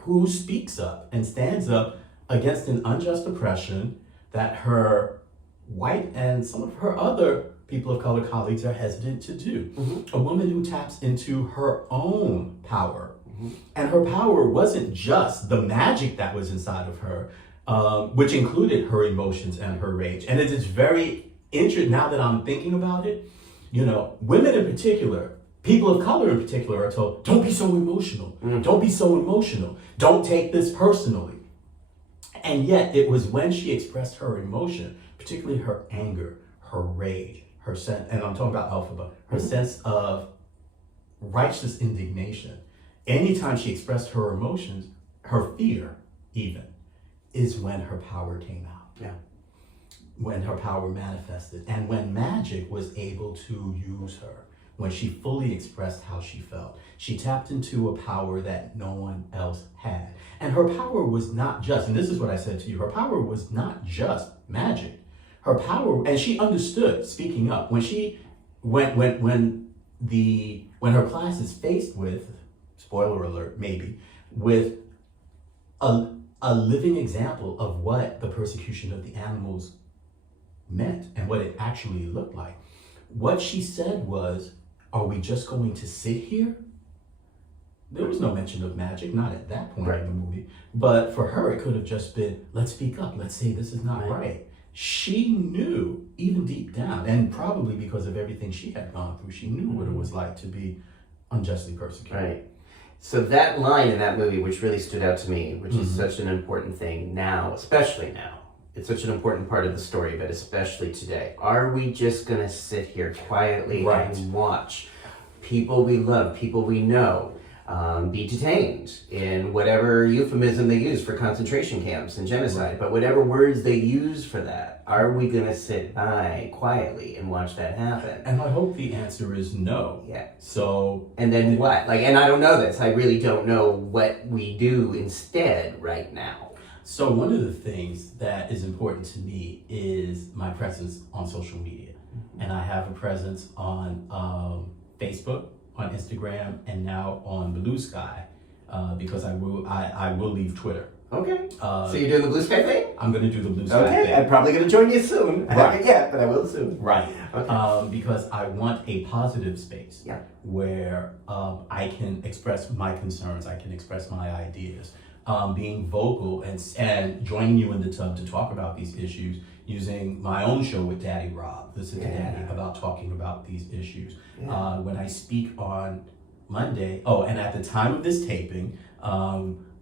who speaks up and stands up against an unjust oppression that her white and some of her other people of color colleagues are hesitant to do. Mm-hmm. A woman who taps into her own power. Mm-hmm. And her power wasn't just the magic that was inside of her, which included her emotions and her rage. And it is very interesting, now that I'm thinking about it, you know, women in particular, people of color in particular are told, don't be so emotional. Mm. Don't be so emotional. Don't take this personally. And yet it was when she expressed her emotion, particularly her anger, her rage, her sense, and I'm talking about Elphaba, her sense of righteous indignation. Anytime she expressed her emotions, her fear even, is when her power came out. Yeah. When her power manifested. And when magic was able to use her. When she fully expressed how she felt. She tapped into a power that no one else had. And her power was not just, and this is what I said to you, her power was not just magic. Her power, and she understood speaking up. When she, when her class is faced with, spoiler alert maybe, with a living example of what the persecution of the animals meant and what it actually looked like. What she said was, are we just going to sit here? There was no mention of magic, not at that point in the movie. But for her, it could have just been, let's speak up. Let's say this is not right. She knew, even deep down, and probably because of everything she had gone through, she knew what it was like to be unjustly persecuted. Right. So that line in that movie, which really stood out to me, which is such an important thing now, especially now, it's such an important part of the story, but especially today. Are we just going to sit here quietly and watch people we love, people we know, be detained in whatever euphemism they use for concentration camps and genocide, but whatever words they use for that, are we going to sit by quietly and watch that happen? And I hope the answer is no. Yeah. So... And then what? And I don't know this. I really don't know what we do instead right now. So one of the things that is important to me is my presence on social media. Mm-hmm. And I have a presence on Facebook, on Instagram, and now on Blue Sky, because I will leave Twitter. Okay. So you're doing the Blue Sky thing? I'm going to do the Blue Sky thing. Okay, I'm probably going to join you soon. I haven't yet, but I will soon. Right. Okay. Because I want a positive space where I can express my concerns, I can express my ideas. Being vocal and joining you in the tub to talk about these issues, using my own show with Daddy Rob, Listen to Daddy, about talking about these issues. Yeah. When I speak on Monday, and at the time of this taping,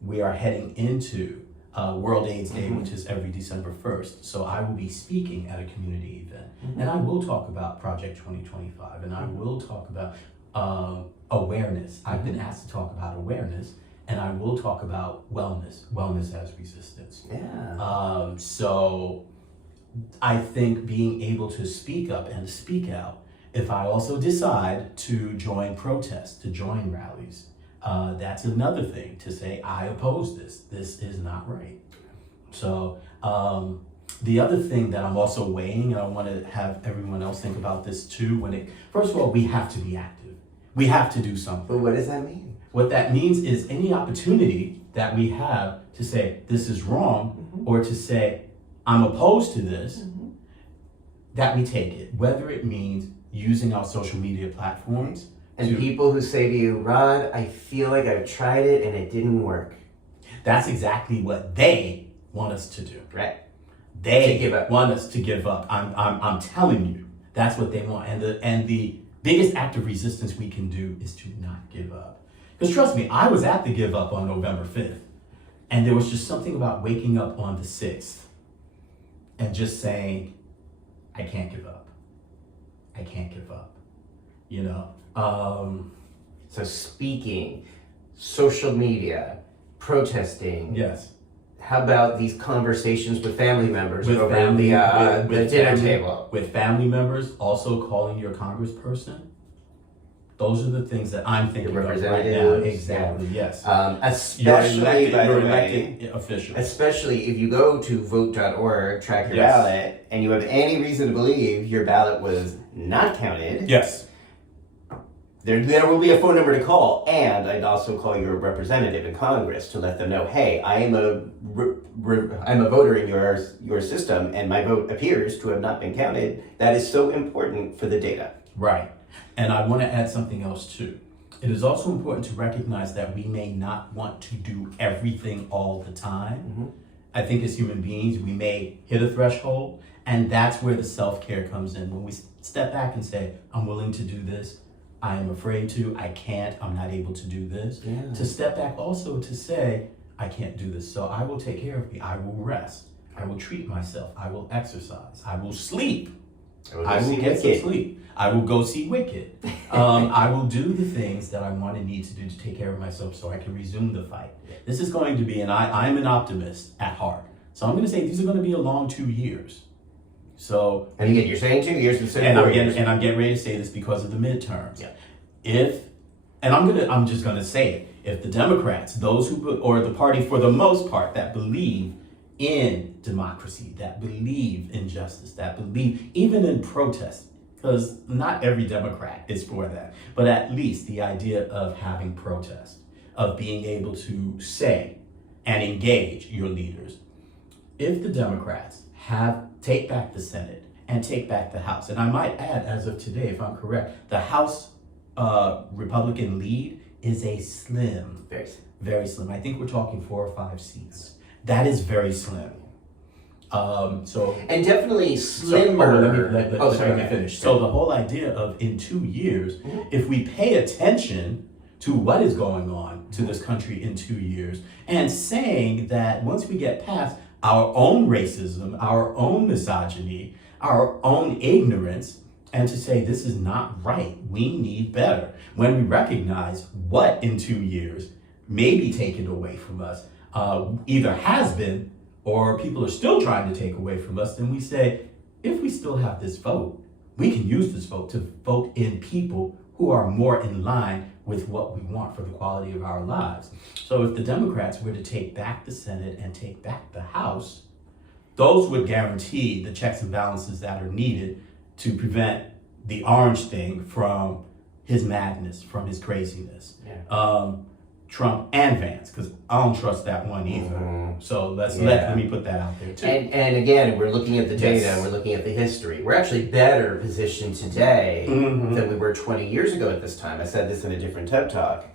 we are heading into World AIDS Day, which is every December 1st. So I will be speaking at a community event. And I will talk about Project 2025, and I will talk about awareness. I've been asked to talk about awareness. And I will talk about wellness as resistance. Yeah. So I think being able to speak up and to speak out, if I also decide to join protests, to join rallies, that's another thing to say, I oppose this. This is not right. So the other thing that I'm also weighing, and I want to have everyone else think about this too, first of all, we have to be active. We have to do something. But what does that mean? What that means is any opportunity that we have to say this is wrong, or to say I'm opposed to this, that we take it. Whether it means using our social media platforms. And people who say to you, Rod, I feel like I've tried it and it didn't work. That's exactly what they want us to do. Right. They want us to give up. I'm telling you, that's what they want. And the biggest act of resistance we can do is to not give up. Because trust me, I was at the give up on November 5th. And there was just something about waking up on the 6th and just saying, I can't give up. I can't give up. You know? So speaking, social media, protesting. Yes. How about these conversations with family members over the dinner table? With family members, also calling your congressperson. Those are the things that I'm thinking of right now. Exactly, yes. Especially, by the way, official. Especially if you go to vote.org, track your ballot, and you have any reason to believe your ballot was not counted. Yes. There will be a phone number to call, and I'd also call your representative in Congress to let them know, hey, I am I'm a voter in your system, and my vote appears to have not been counted. That is so important for the data. Right. And I want to add something else too. It is also important to recognize that we may not want to do everything all the time. Mm-hmm. I think as human beings, we may hit a threshold, and that's where the self-care comes in. When we step back and say, I'm willing to do this, I am afraid to, I can't, I'm not able to do this. Yeah. To step back also to say, I can't do this, so I will take care of me. I will rest. I will treat myself. I will exercise. I will sleep. I will get some sleep. I will go see Wicked. I will do the things that I want and need to do to take care of myself so I can resume the fight. This is going to be, and I'm an optimist at heart. So I'm going to say these are going to be a long 2 years. So, and again, you're saying 2 years instead of 4 years. And I'm getting ready to say this because of the midterms. Yeah. I'm just gonna say it. If the Democrats, or the party for the most part that believe in democracy, that believe in justice, that believe even in protest, because not every Democrat is for that, but at least the idea of having protest, of being able to say and engage your leaders. If the Democrats take back the Senate and take back the House. And I might add, as of today, if I'm correct, the House Republican lead is a slim, very slim. I think we're talking 4 or 5 seats. That is very slim. And definitely slimmer. Let me finish. So the whole idea of in 2 years, if we pay attention to what is going on to this country in 2 years, and saying that once we get past our own racism, our own misogyny, our own ignorance, and to say this is not right, we need better. When we recognize what in 2 years may be taken away from us, either has been or people are still trying to take away from us, then we say, if we still have this vote, we can use this vote to vote in people who are more in line with what we want for the quality of our lives. So if the Democrats were to take back the Senate and take back the House, those would guarantee the checks and balances that are needed to prevent the orange thing from his madness, from his craziness. Yeah. Trump and Vance, because I don't trust that one either. Mm-hmm. So let me put that out there too. And again, we're looking at the data, we're looking at the history. We're actually better positioned today than we were 20 years ago at this time. I said this in a different TED Talk.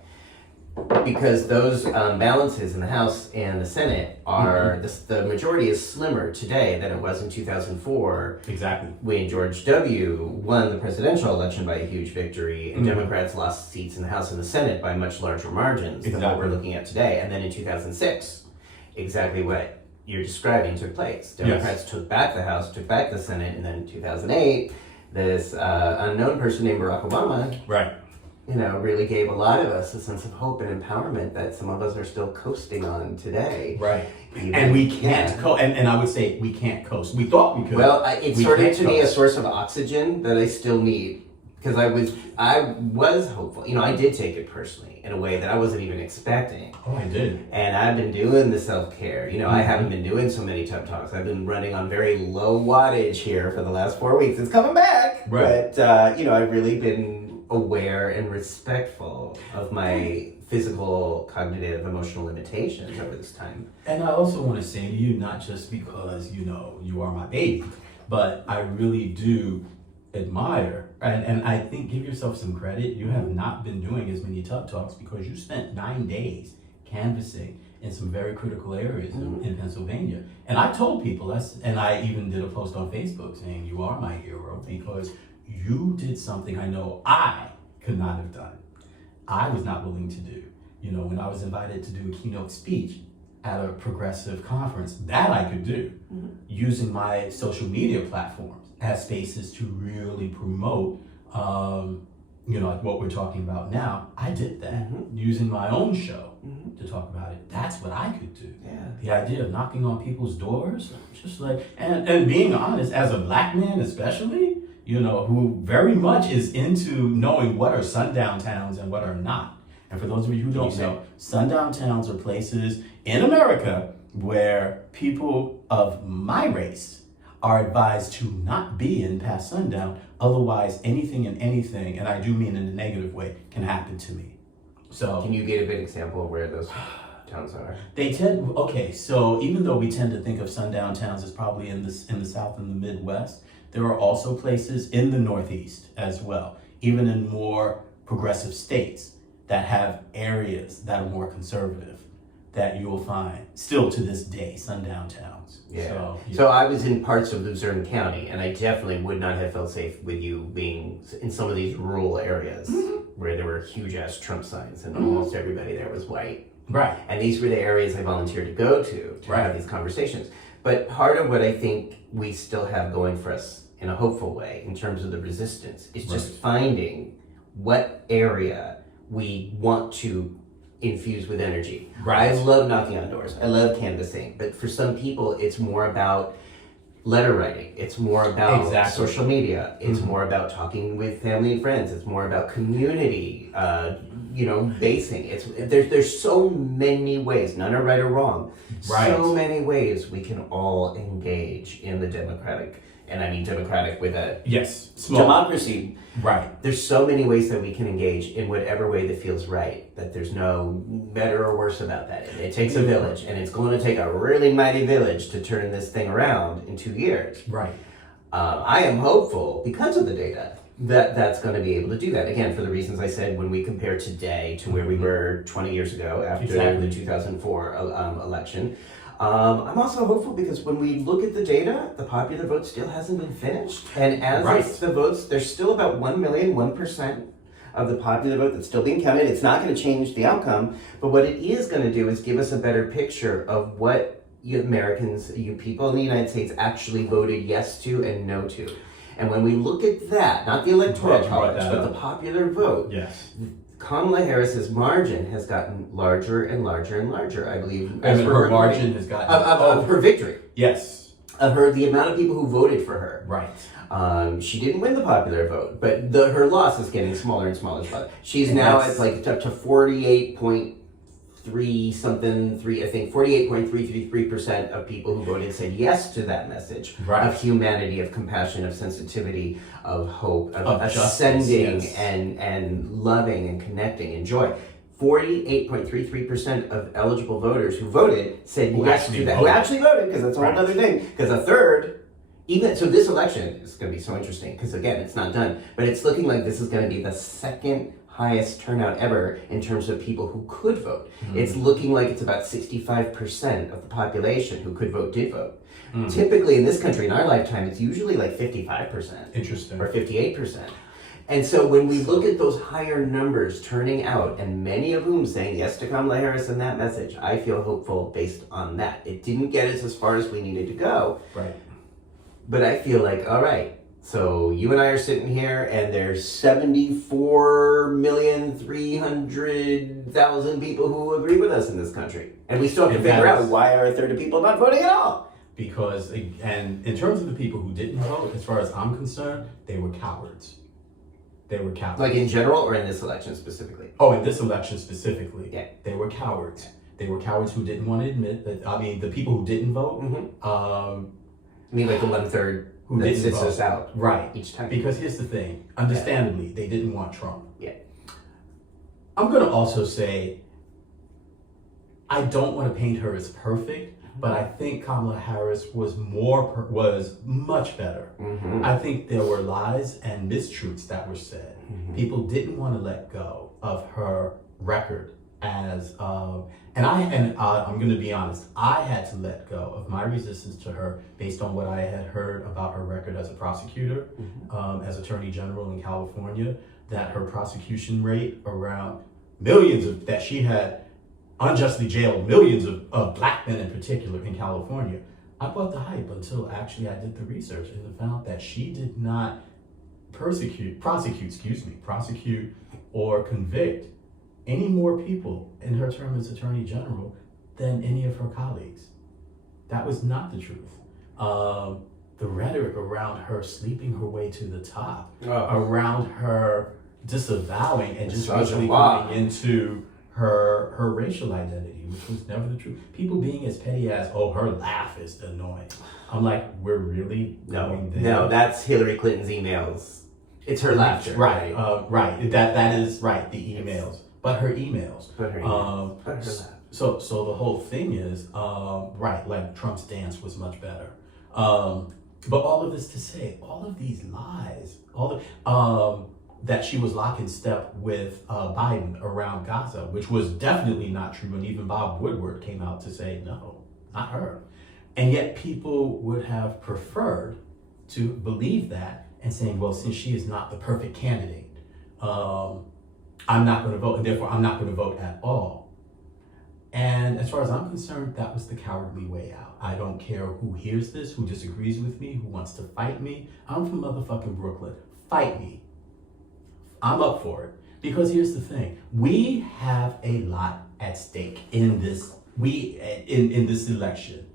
Because those balances in the House and the Senate are, the majority is slimmer today than it was in 2004. Exactly. When George W. won the presidential election by a huge victory, and Democrats lost seats in the House and the Senate by much larger margins than what we're looking at today. And then in 2006, exactly what you're describing took place. Democrats took back the House, took back the Senate, and then in 2008, this unknown person named Barack Obama really gave a lot of us a sense of hope and empowerment that some of us are still coasting on today. Right. And we can't and I would say we can't coast. We thought we could. Well, it started to me a source of oxygen that I still need. Because I was hopeful. I did take it personally in a way that I wasn't even expecting. Oh, I did. And I've been doing the self-care. I haven't been doing so many TED Talks. I've been running on very low wattage here for the last 4 weeks. It's coming back. Right. But, I've really been aware and respectful of my physical, cognitive, emotional limitations over this time. And I also want to say to you, not just because, you are my baby, but I really do admire, and I think give yourself some credit. You have not been doing as many TED Talks because you spent 9 days canvassing in some very critical areas in Pennsylvania. And I told people, and I even did a post on Facebook saying, you are my hero because you did something I know I could not have done. I was not willing to do. When I was invited to do a keynote speech at a progressive conference, that I could do using my social media platforms as spaces to really promote, like what we're talking about now. I did that using my own show to talk about it. That's what I could do. Yeah. The idea of knocking on people's doors, just like, and being honest, as a Black man especially, who very much is into knowing what are sundown towns and what are not. And for those of you who don't know, sundown towns are places in America where people of my race are advised to not be in past sundown, Otherwise, anything and anything, and I do mean in a negative way, can happen to me. So can you give a good example of where those towns are? They tend, okay, so even though we tend to think of sundown towns as probably in the South and the Midwest, there are also places in the Northeast as well, even in more progressive states that have areas that are more conservative, that you will find still to this day sundown towns. Yeah. So I was in parts of Luzerne County, and I definitely would not have felt safe with you being in some of these rural areas where there were huge ass Trump signs and almost everybody there was white. Right. And these were the areas I volunteered to go to have these conversations. But part of what I think we still have going for us in a hopeful way in terms of the resistance is just finding what area we want to infuse with energy. Right. I love knocking on doors. I love canvassing. But for some people, it's more about letter writing. It's more about social media. It's more about talking with family and friends. It's more about community, basing. There's so many ways. None are right or wrong. Right. So many ways we can all engage in the democratic, and I mean democratic with a democracy. Right. There's so many ways that we can engage in whatever way that feels right, that there's no better or worse about that. It takes a village, and it's going to take a really mighty village to turn this thing around in 2 years. Right. I am hopeful, because of the data, that that's going to be able to do that. Again, for the reasons I said, when we compare today to where we were 20 years ago after the 2004 election. I'm also hopeful because when we look at the data, the popular vote still hasn't been finished. And as the votes, there's still about 1% of the popular vote that's still being counted. It's not going to change the outcome, but what it is going to do is give us a better picture of what you Americans, you people in the United States actually voted yes to and no to. And when we look at that, not the electoral college, but the popular vote, Kamala Harris's margin has gotten larger and larger and larger, I believe. As her margin has gotten... Of her victory. Yes. Of the amount of people who voted for her. Right. She didn't win the popular vote, but her loss is getting smaller and smaller and smaller. She's now at up to 48.33% of people who voted said yes to that message of humanity, of compassion, of sensitivity, of hope, of ascending and loving and connecting and joy. 48.33% of eligible voters who voted said yes to that. Who actually voted, because that's a whole other thing. Because a third, so this election is going to be so interesting, because again, it's not done, but it's looking like this is going to be the second highest turnout ever in terms of people who could vote. It's looking like it's about 65% of the population who could vote did vote. Typically in this country, in our lifetime, it's usually like 55%. Interesting. Or 58%. And so when we look at those higher numbers turning out, and many of whom saying yes to Kamala Harris and that message, I feel hopeful based on that. It didn't get us as far as we needed to go. Right. But I feel like, all right, so you and I are sitting here, and there's 74,300,000 people who agree with us in this country. And we still have to figure out why are a third of people not voting at all? Because, and in terms of the people who didn't vote, as far as I'm concerned, they were cowards. They were cowards. Like in general, or in this election specifically? Oh, in this election specifically. Yeah. They were cowards. They were cowards who didn't want to admit that, the people who didn't vote. I mean, like the 1/3 who that didn't sits vote. us out. Right. Each time. Because here's the thing. Understandably, they didn't want Trump. Yeah. I'm going to also say, I don't want to paint her as perfect, but I think Kamala Harris was much better. I think there were lies and mistruths that were said. People didn't want to let go of her record as I'm going to be honest, I had to let go of my resistance to her based on what I had heard about her record as a prosecutor, as Attorney General in California, that her prosecution rate around that she had unjustly jailed millions of black men in particular in California. I bought the hype until actually I did the research and found that she did not prosecute or convict any more people in her term as Attorney General than any of her colleagues. That was not the truth. The rhetoric around her sleeping her way to the top, around her disavowing and just basically going into her racial identity, which was never the truth. People being as petty as, her laugh is annoying. I'm like, we're really going there? No, that's Hillary Clinton's emails It's her laughter. Right. Right. That is right. The emails, but her emails. But her emails. But her laugh. So the whole thing is right. Like Trump's dance was much better. But all of this to say, all of these lies, all the that she was lock in step with Biden around Gaza, which was definitely not true, and even Bob Woodward came out to say no, not her. And yet people would have preferred to believe that and saying, well, since she is not the perfect candidate, I'm not going to vote, and therefore I'm not going to vote at all. And as far as I'm concerned, that was the cowardly way out. I don't care who hears this, who disagrees with me, who wants to fight me. I'm from motherfucking Brooklyn. Fight me. I'm up for it. Because here's the thing. We have a lot at stake in this in this election.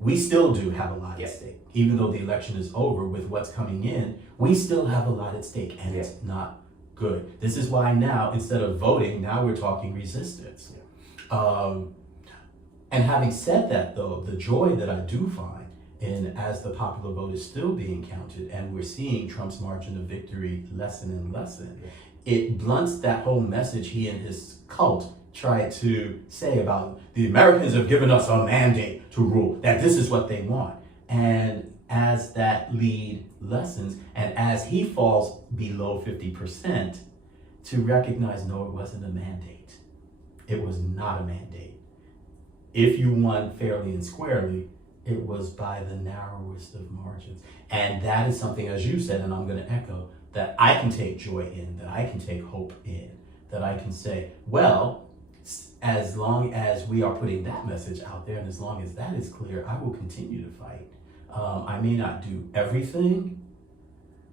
We still do have a lot at stake. Even though the election is over, with what's coming in, we still have a lot at stake, and it's not good. This is why now, instead of voting, now we're talking resistance. And having said that, though, the joy that I do find in as the popular vote is still being counted and we're seeing Trump's margin of victory lessen and lessen, it blunts that whole message he and his cult tried to say about the Americans have given us a mandate to rule, that this is what they want. And as that lead lessens and as he falls below 50%, to recognize, no, it wasn't a mandate. It was not a mandate. If you won fairly and squarely, it was by the narrowest of margins. And that is something, as you said, and I'm going to echo, that I can take joy in, that I can take hope in, that I can say, well, as long as we are putting that message out there and as long as that is clear, I will continue to fight. I may not do everything,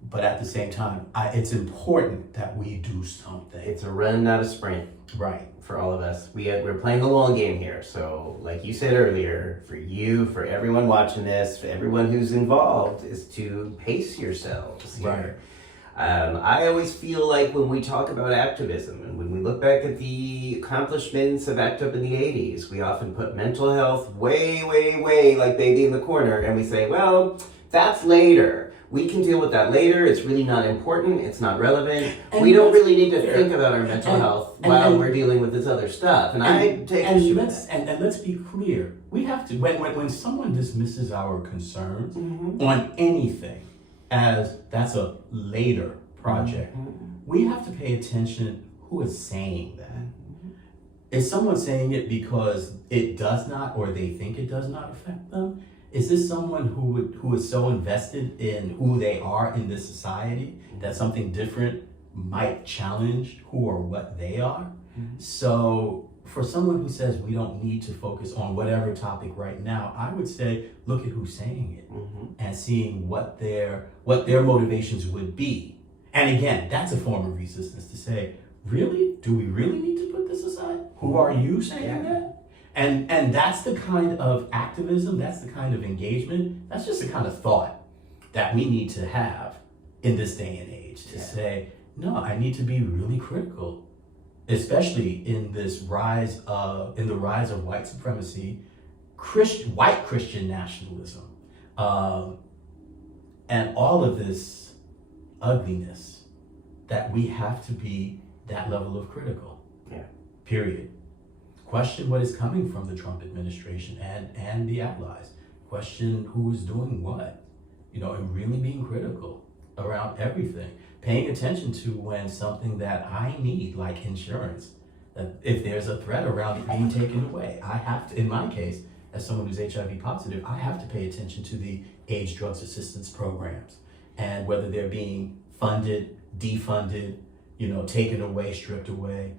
but at the same time, it's important that we do something. It's a run, not a sprint. Right. For all of us. We're playing the long game here. So like you said earlier, for you, for everyone watching this, for everyone who's involved, is to pace yourselves here. Right. I always feel like when we talk about activism and when we look back at the accomplishments of ACT UP in the 80s, we often put mental health way, way, way like baby in the corner and we say, well, that's later. We can deal with that later. It's really not important. It's not relevant. And we don't really need to think about our mental health while we're dealing with this other stuff. And I take issue with that. And let's be clear. We have to, when someone dismisses our concerns on anything as that's a later project, we have to pay attention who is saying that. Is someone saying it because it does not or they think it does not affect them? Is this someone who is so invested in who they are in this society that something different might challenge who or what they are? So for someone who says we don't need to focus on whatever topic right now, I would say look at who's saying it and seeing what their motivations would be. And again, that's a form of resistance to say, really? Do we really need to put this aside? Who are you saying that? And that's the kind of activism, that's the kind of engagement, that's just the kind of thought that we need to have in this day and age to say, no, I need to be really critical, especially in this rise of white supremacy, white Christian nationalism, and all of this ugliness, that we have to be that level of critical, period. Question what is coming from the Trump administration and the allies. Question who is doing what, and really being critical around everything. Paying attention to when something that I need, like insurance, that if there's a threat around it being taken away, I have to, in my case, as someone who's HIV positive, I have to pay attention to the AIDS drugs assistance programs and whether they're being funded, defunded, taken away, stripped away.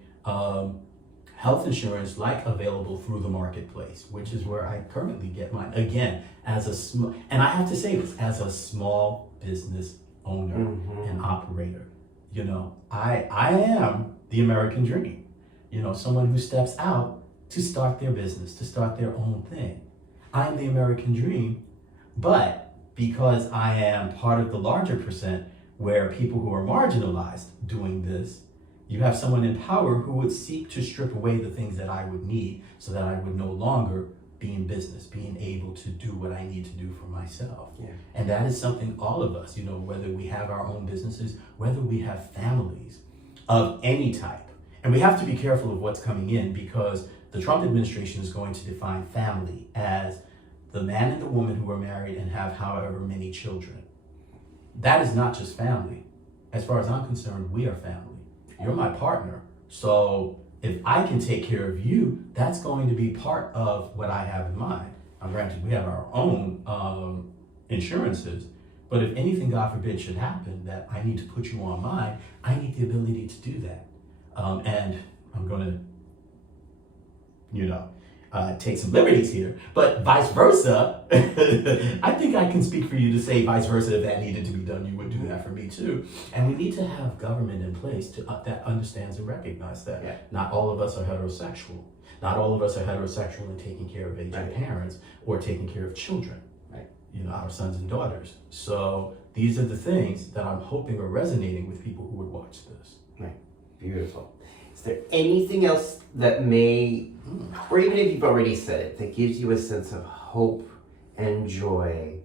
Health insurance like available through the marketplace, which is where I currently get mine. Again, and I have to say this, as a small business owner and operator, I am the American dream. Someone who steps out to start their business, to start their own thing. I am the American dream, but because I am part of the larger percent where people who are marginalized doing this, you have someone in power who would seek to strip away the things that I would need so that I would no longer being business, being able to do what I need to do for myself. Yeah. And that is something all of us, whether we have our own businesses, whether we have families of any type. And we have to be careful of what's coming in, because the Trump administration is going to define family as the man and the woman who are married and have however many children. That is not just family. As far as I'm concerned, we are family. You're my partner. So if I can take care of you, that's going to be part of what I have in mind. Now, granted, we have our own insurances, but if anything, God forbid, should happen that I need to put you on mine, I need the ability to do that. And I'm going to, take some liberties here, but vice versa, I think I can speak for you to say vice versa. If that needed to be done, you would do that for me too. And we need to have government in place that understands and recognizes that. Yeah. Not all of us are heterosexual. Not all of us are heterosexual in taking care of aging parents or taking care of children. Right. Our sons and daughters. So these are the things that I'm hoping are resonating with people who would watch this. Right. Beautiful. Is there anything else that may, or even if you've already said it, that gives you a sense of hope and joy,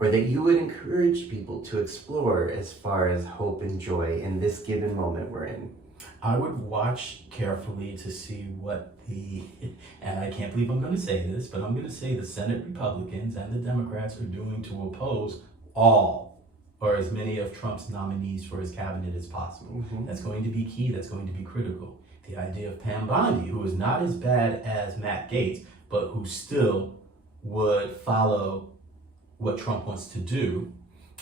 or that you would encourage people to explore as far as hope and joy in this given moment we're in? I would watch carefully to see what and I can't believe I'm going to say this, but I'm going to say the Senate Republicans and the Democrats are doing to oppose all or as many of Trump's nominees for his cabinet as possible. Mm-hmm. That's going to be key. That's going to be critical. The idea of Pam Bondi, who is not as bad as Matt Gaetz, but who still would follow what Trump wants to do,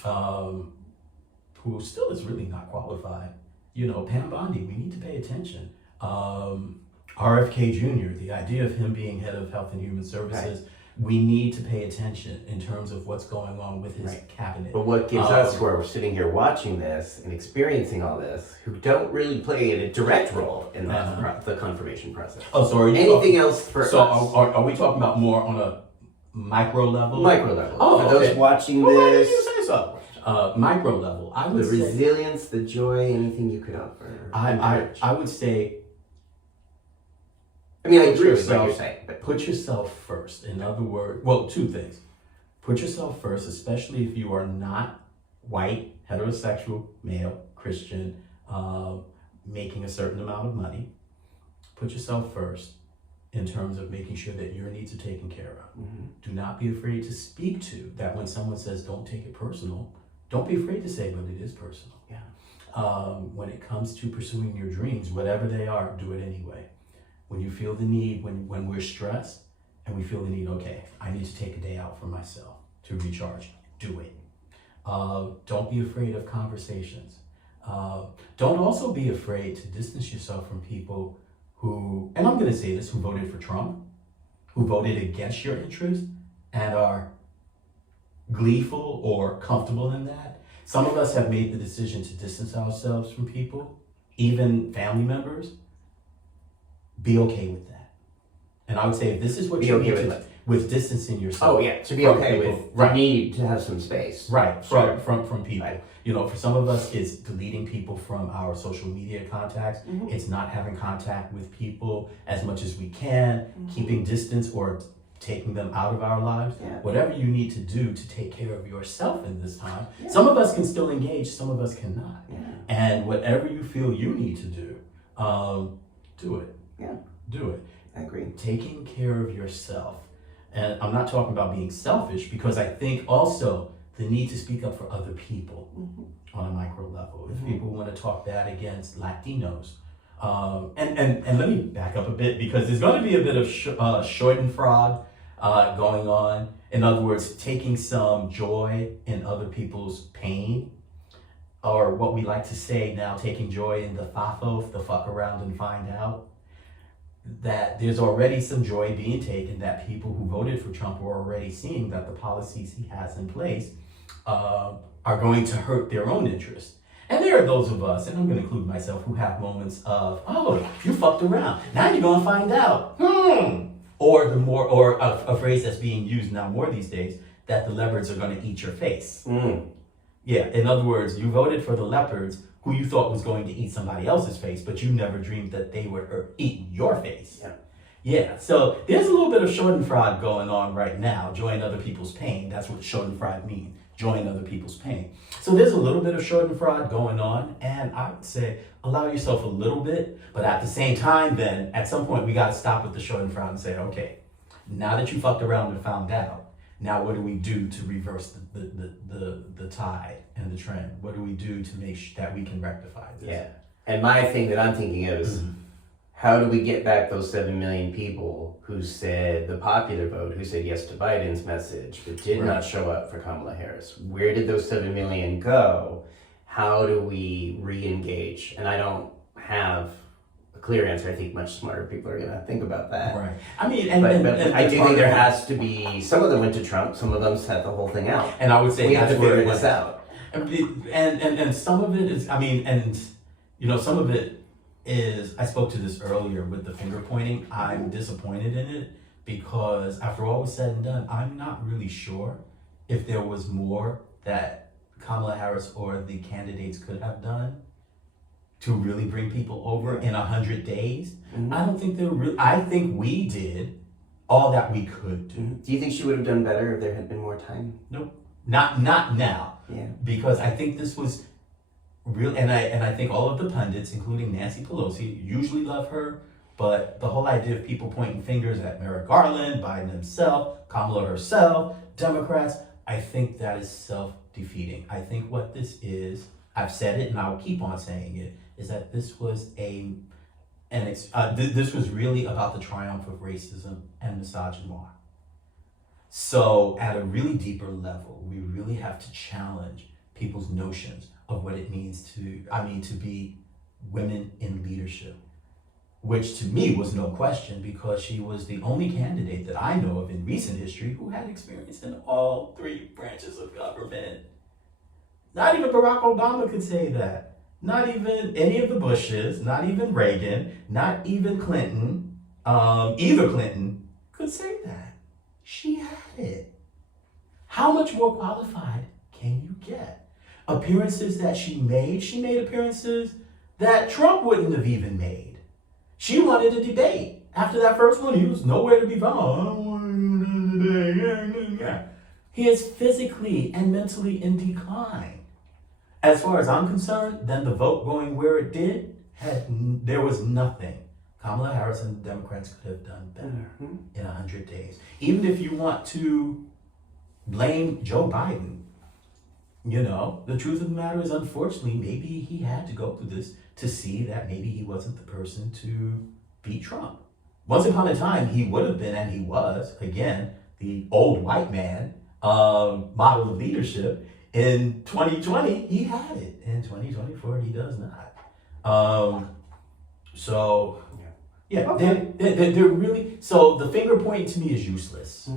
who still is really not qualified. Pam Bondi, we need to pay attention. RFK Jr., the idea of him being head of Health and Human Services, right. We need to pay attention in terms of what's going on with his cabinet. But what gives us, who are sitting here watching this and experiencing all this, who don't really play a direct role in the confirmation process. Oh, so are you anything else for us? So are we talking about more on a micro level? Micro level. Oh, for those watching this. Why did you say so? Micro level. I would say the resilience, the joy, anything you could offer. I would say. I agree with what you're saying. But put yourself first. In other words, two things. Put yourself first, especially if you are not white, heterosexual, male, Christian, making a certain amount of money. Put yourself first in terms of making sure that your needs are taken care of. Mm-hmm. Do not be afraid to speak to that when someone says don't take it personal. Don't be afraid to say, but it is personal. Yeah. When it comes to pursuing your dreams, whatever they are, do it anyway. When you feel the need, when we're stressed and we feel the need, okay, I need to take a day out for myself to recharge, do it. Don't be afraid of conversations. Don't also be afraid to distance yourself from people who, and I'm going to say this, who voted for Trump, who voted against your interests and are gleeful or comfortable in that. Some of us have made the decision to distance ourselves from people, even family members. Be okay with that. And I would say if this is what you need with distancing yourself. Oh yeah, to be okay with the need to have some space. Right, from people. Right. For some of us, it's deleting people from our social media contacts. Mm-hmm. It's not having contact with people as much as we can, keeping distance or taking them out of our lives. Yeah. Whatever you need to do to take care of yourself in this time. Yeah. Some of us can still engage, some of us cannot. Yeah. And whatever you feel you need to do, do it. Yeah. Do it. I agree. Taking care of yourself. And I'm not talking about being selfish, because I think also the need to speak up for other people on a micro level. If people want to talk bad against Latinos. And let me back up a bit, because there's going to be a bit of Schadenfreude going on. In other words, taking some joy in other people's pain. Or what we like to say now, taking joy in the FAFO, the fuck around and find out. That there's already some joy being taken, that people who voted for Trump are already seeing that the policies he has in place are going to hurt their own interests. And there are those of us, and I'm going to include myself, who have moments of, oh, you fucked around. Now you're going to find out. Or a phrase that's being used now more these days, that the leopards are going to eat your face. Yeah, in other words, you voted for the leopards, who you thought was going to eat somebody else's face, but you never dreamed that they would eat your face. Yeah, so there's a little bit of schadenfreude going on right now, enjoying other people's pain. That's what schadenfreude means, enjoying other people's pain. So there's a little bit of schadenfreude going on, and I would say allow yourself a little bit, but at the same time then, at some point we gotta stop with the schadenfreude and say, okay, now that you fucked around and found out, now what do we do to reverse the tide and the trend? What do we do to make sure that we can rectify this? Yeah, and my thing that I'm thinking is, how do we get back those 7 million people who said the popular vote, who said yes to Biden's message, but did not show up for Kamala Harris? Where did those 7 million go? How do we re-engage? And I don't have a clear answer. I think much smarter people are going to think about that. Right. I mean, but I do think there has to be, some of them went to Trump, some of them set the whole thing out. And I would say we have to figure this out. And some of it is, I mean, and you know, some of it is, I spoke to this earlier with the finger pointing. I'm disappointed in it because after all was said and done, I'm not really sure if there was more that Kamala Harris or the candidates could have done to really bring people over in 100 days. I don't think they're really, I think we did all that we could do. Do you think she would have done better if there had been more time? Nope. Not now. Yeah. Because I think this was real, and I think all of the pundits, including Nancy Pelosi, usually love her, but the whole idea of people pointing fingers at Merrick Garland, Biden himself, Kamala herself, Democrats, I think that is self-defeating. I think what this is, I've said it and I'll keep on saying it, is that this was this was really about the triumph of racism and misogynoir. So at a really deeper level, we really have to challenge people's notions of what it means to be women in leadership, which to me was no question because she was the only candidate that I know of in recent history who had experience in all three branches of government. Not even Barack Obama could say that. Not even any of the Bushes, not even Reagan, not even Clinton, either Clinton could say that. She had it. How much more qualified can you get? Appearances that she made appearances that Trump wouldn't have even made. She wanted a debate. After that first one, he was nowhere to be found. I don't want to debate. He is physically and mentally in decline. As far as I'm concerned, then the vote going where it did, there was nothing Kamala Harris and the Democrats could have done better in 100 days. Even if you want to blame Joe Biden, you know, the truth of the matter is, unfortunately, maybe he had to go through this to see that maybe he wasn't the person to beat Trump. Once upon a time, he would have been, and he was, again, the old white man model of leadership. In 2020, he had it. In 2024, he does not. They're really, so the finger pointing to me is useless.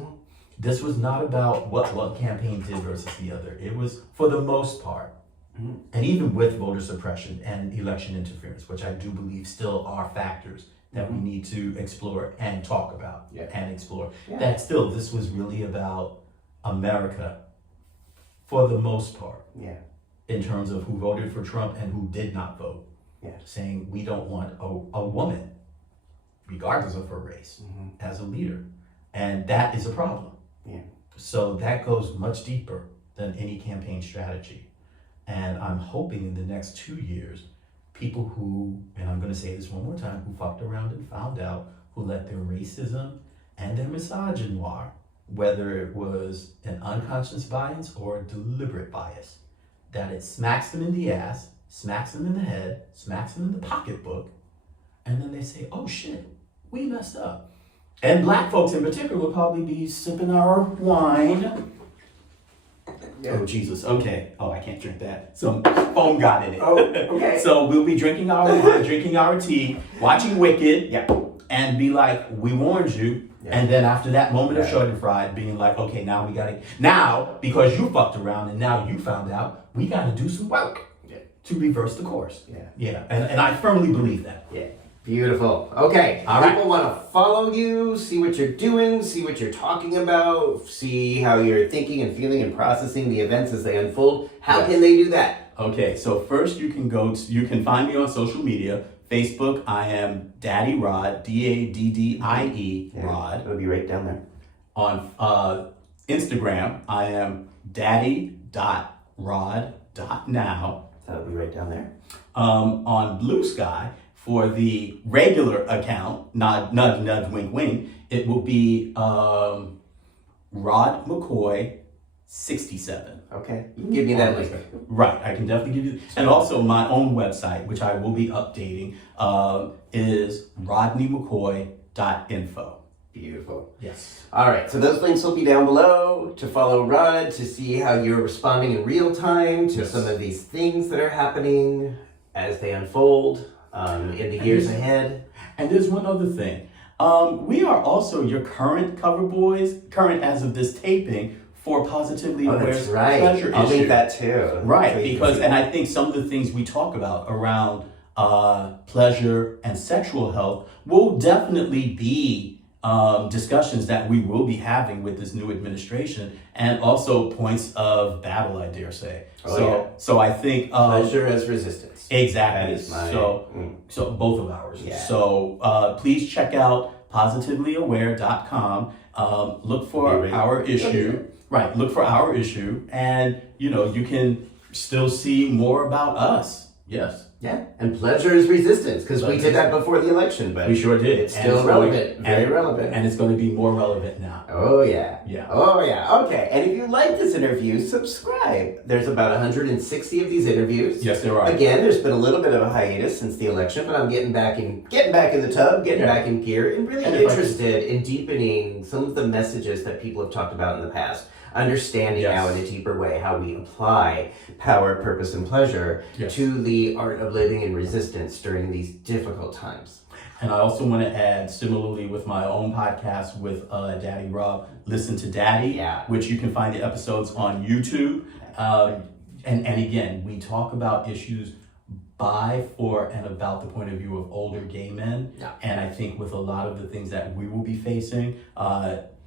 This was not about what one campaign did versus the other. It was, for the most part, and even with voter suppression and election interference, which I do believe still are factors that we need to explore and talk about and explore, that still, this was really about America for the most part, in terms of who voted for Trump and who did not vote, saying we don't want a woman, regardless of her race, as a leader. And that is a problem. So that goes much deeper than any campaign strategy. And I'm hoping in the next 2 years, people who, and I'm going to say this one more time, who fucked around and found out, who let their racism and their misogynoir, whether it was an unconscious bias or a deliberate bias, that it smacks them in the ass, smacks them in the head, smacks them in the pocketbook, and then they say, oh shit, we messed up. And black folks in particular will probably be sipping our wine. Oh, Jesus, okay. Oh, I can't drink that. Some foam got in it. Oh, okay. So we'll be drinking our wine, drinking our tea, watching Wicked, and be like, we warned you. And then after that moment of schadenfreude, being like, okay, now, because you fucked around and now you found out, we gotta do some work to reverse the course. And I firmly believe that. Beautiful. Okay. All right. People want to follow you, see what you're doing, see what you're talking about, see how you're thinking and feeling and processing the events as they unfold. How can they do that? Okay, so first you can find me on social media, Facebook, I am Daddy Rod, Daddie Rod. It'll be right down there. On Instagram, I am daddy.rod.now. That'll be right down there. On Blue Sky, for the regular account, nudge, nudge, wink, wink, it will be Rod McCoy 67. Okay, you can give me that link. Right, I can definitely give you. And also my own website, which I will be updating, is rodneymccoy.info. Beautiful. Yes. All right, so those links will be down below to follow Rod, to see how you're responding in real time to some of these things that are happening as they unfold in the years ahead. And there's one other thing. We are also your current cover boys, current as of this taping, for Positively Aware's pleasure issue. I'll link that too. Right, because, and I think some of the things we talk about around pleasure and sexual health will definitely be discussions that we will be having with this new administration, and also points of battle, I dare say. So I think pleasure as resistance. Exactly. That is my, so both of ours. Yeah. So please check out positivelyaware.com. Look for our issue. Right. Look for our issue, and you can still see more about us. Yes. Yeah, and pleasure is resistance, because we did that before the election, but we sure did. It's still relevant, very relevant. And it's going to be more relevant now. Oh, yeah. Yeah. Oh, yeah. Okay, and if you like this interview, subscribe. There's about 160 of these interviews. Yes, there are. Again, there's been a little bit of a hiatus since the election, but I'm getting back in the tub, getting back in gear, and really interested in deepening some of the messages that people have talked about in the past. Understanding now in a deeper way how we apply power, purpose, and pleasure to the art of living in resistance during these difficult times. And I also want to add, similarly with my own podcast with Daddy Rob, Listen to Daddy, which you can find the episodes on YouTube. And again, we talk about issues by, for, and about the point of view of older gay men. Yeah. And I think with a lot of the things that we will be facing,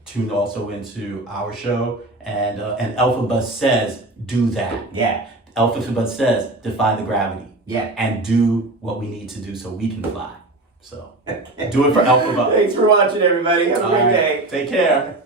tuned also into our show, and Alphabet says, do that. Yeah. Alphabet says, defy the gravity. Yeah. And do what we need to do so we can fly. So, do it for Alphabet. Thanks for watching, everybody. Have a great day. Take care.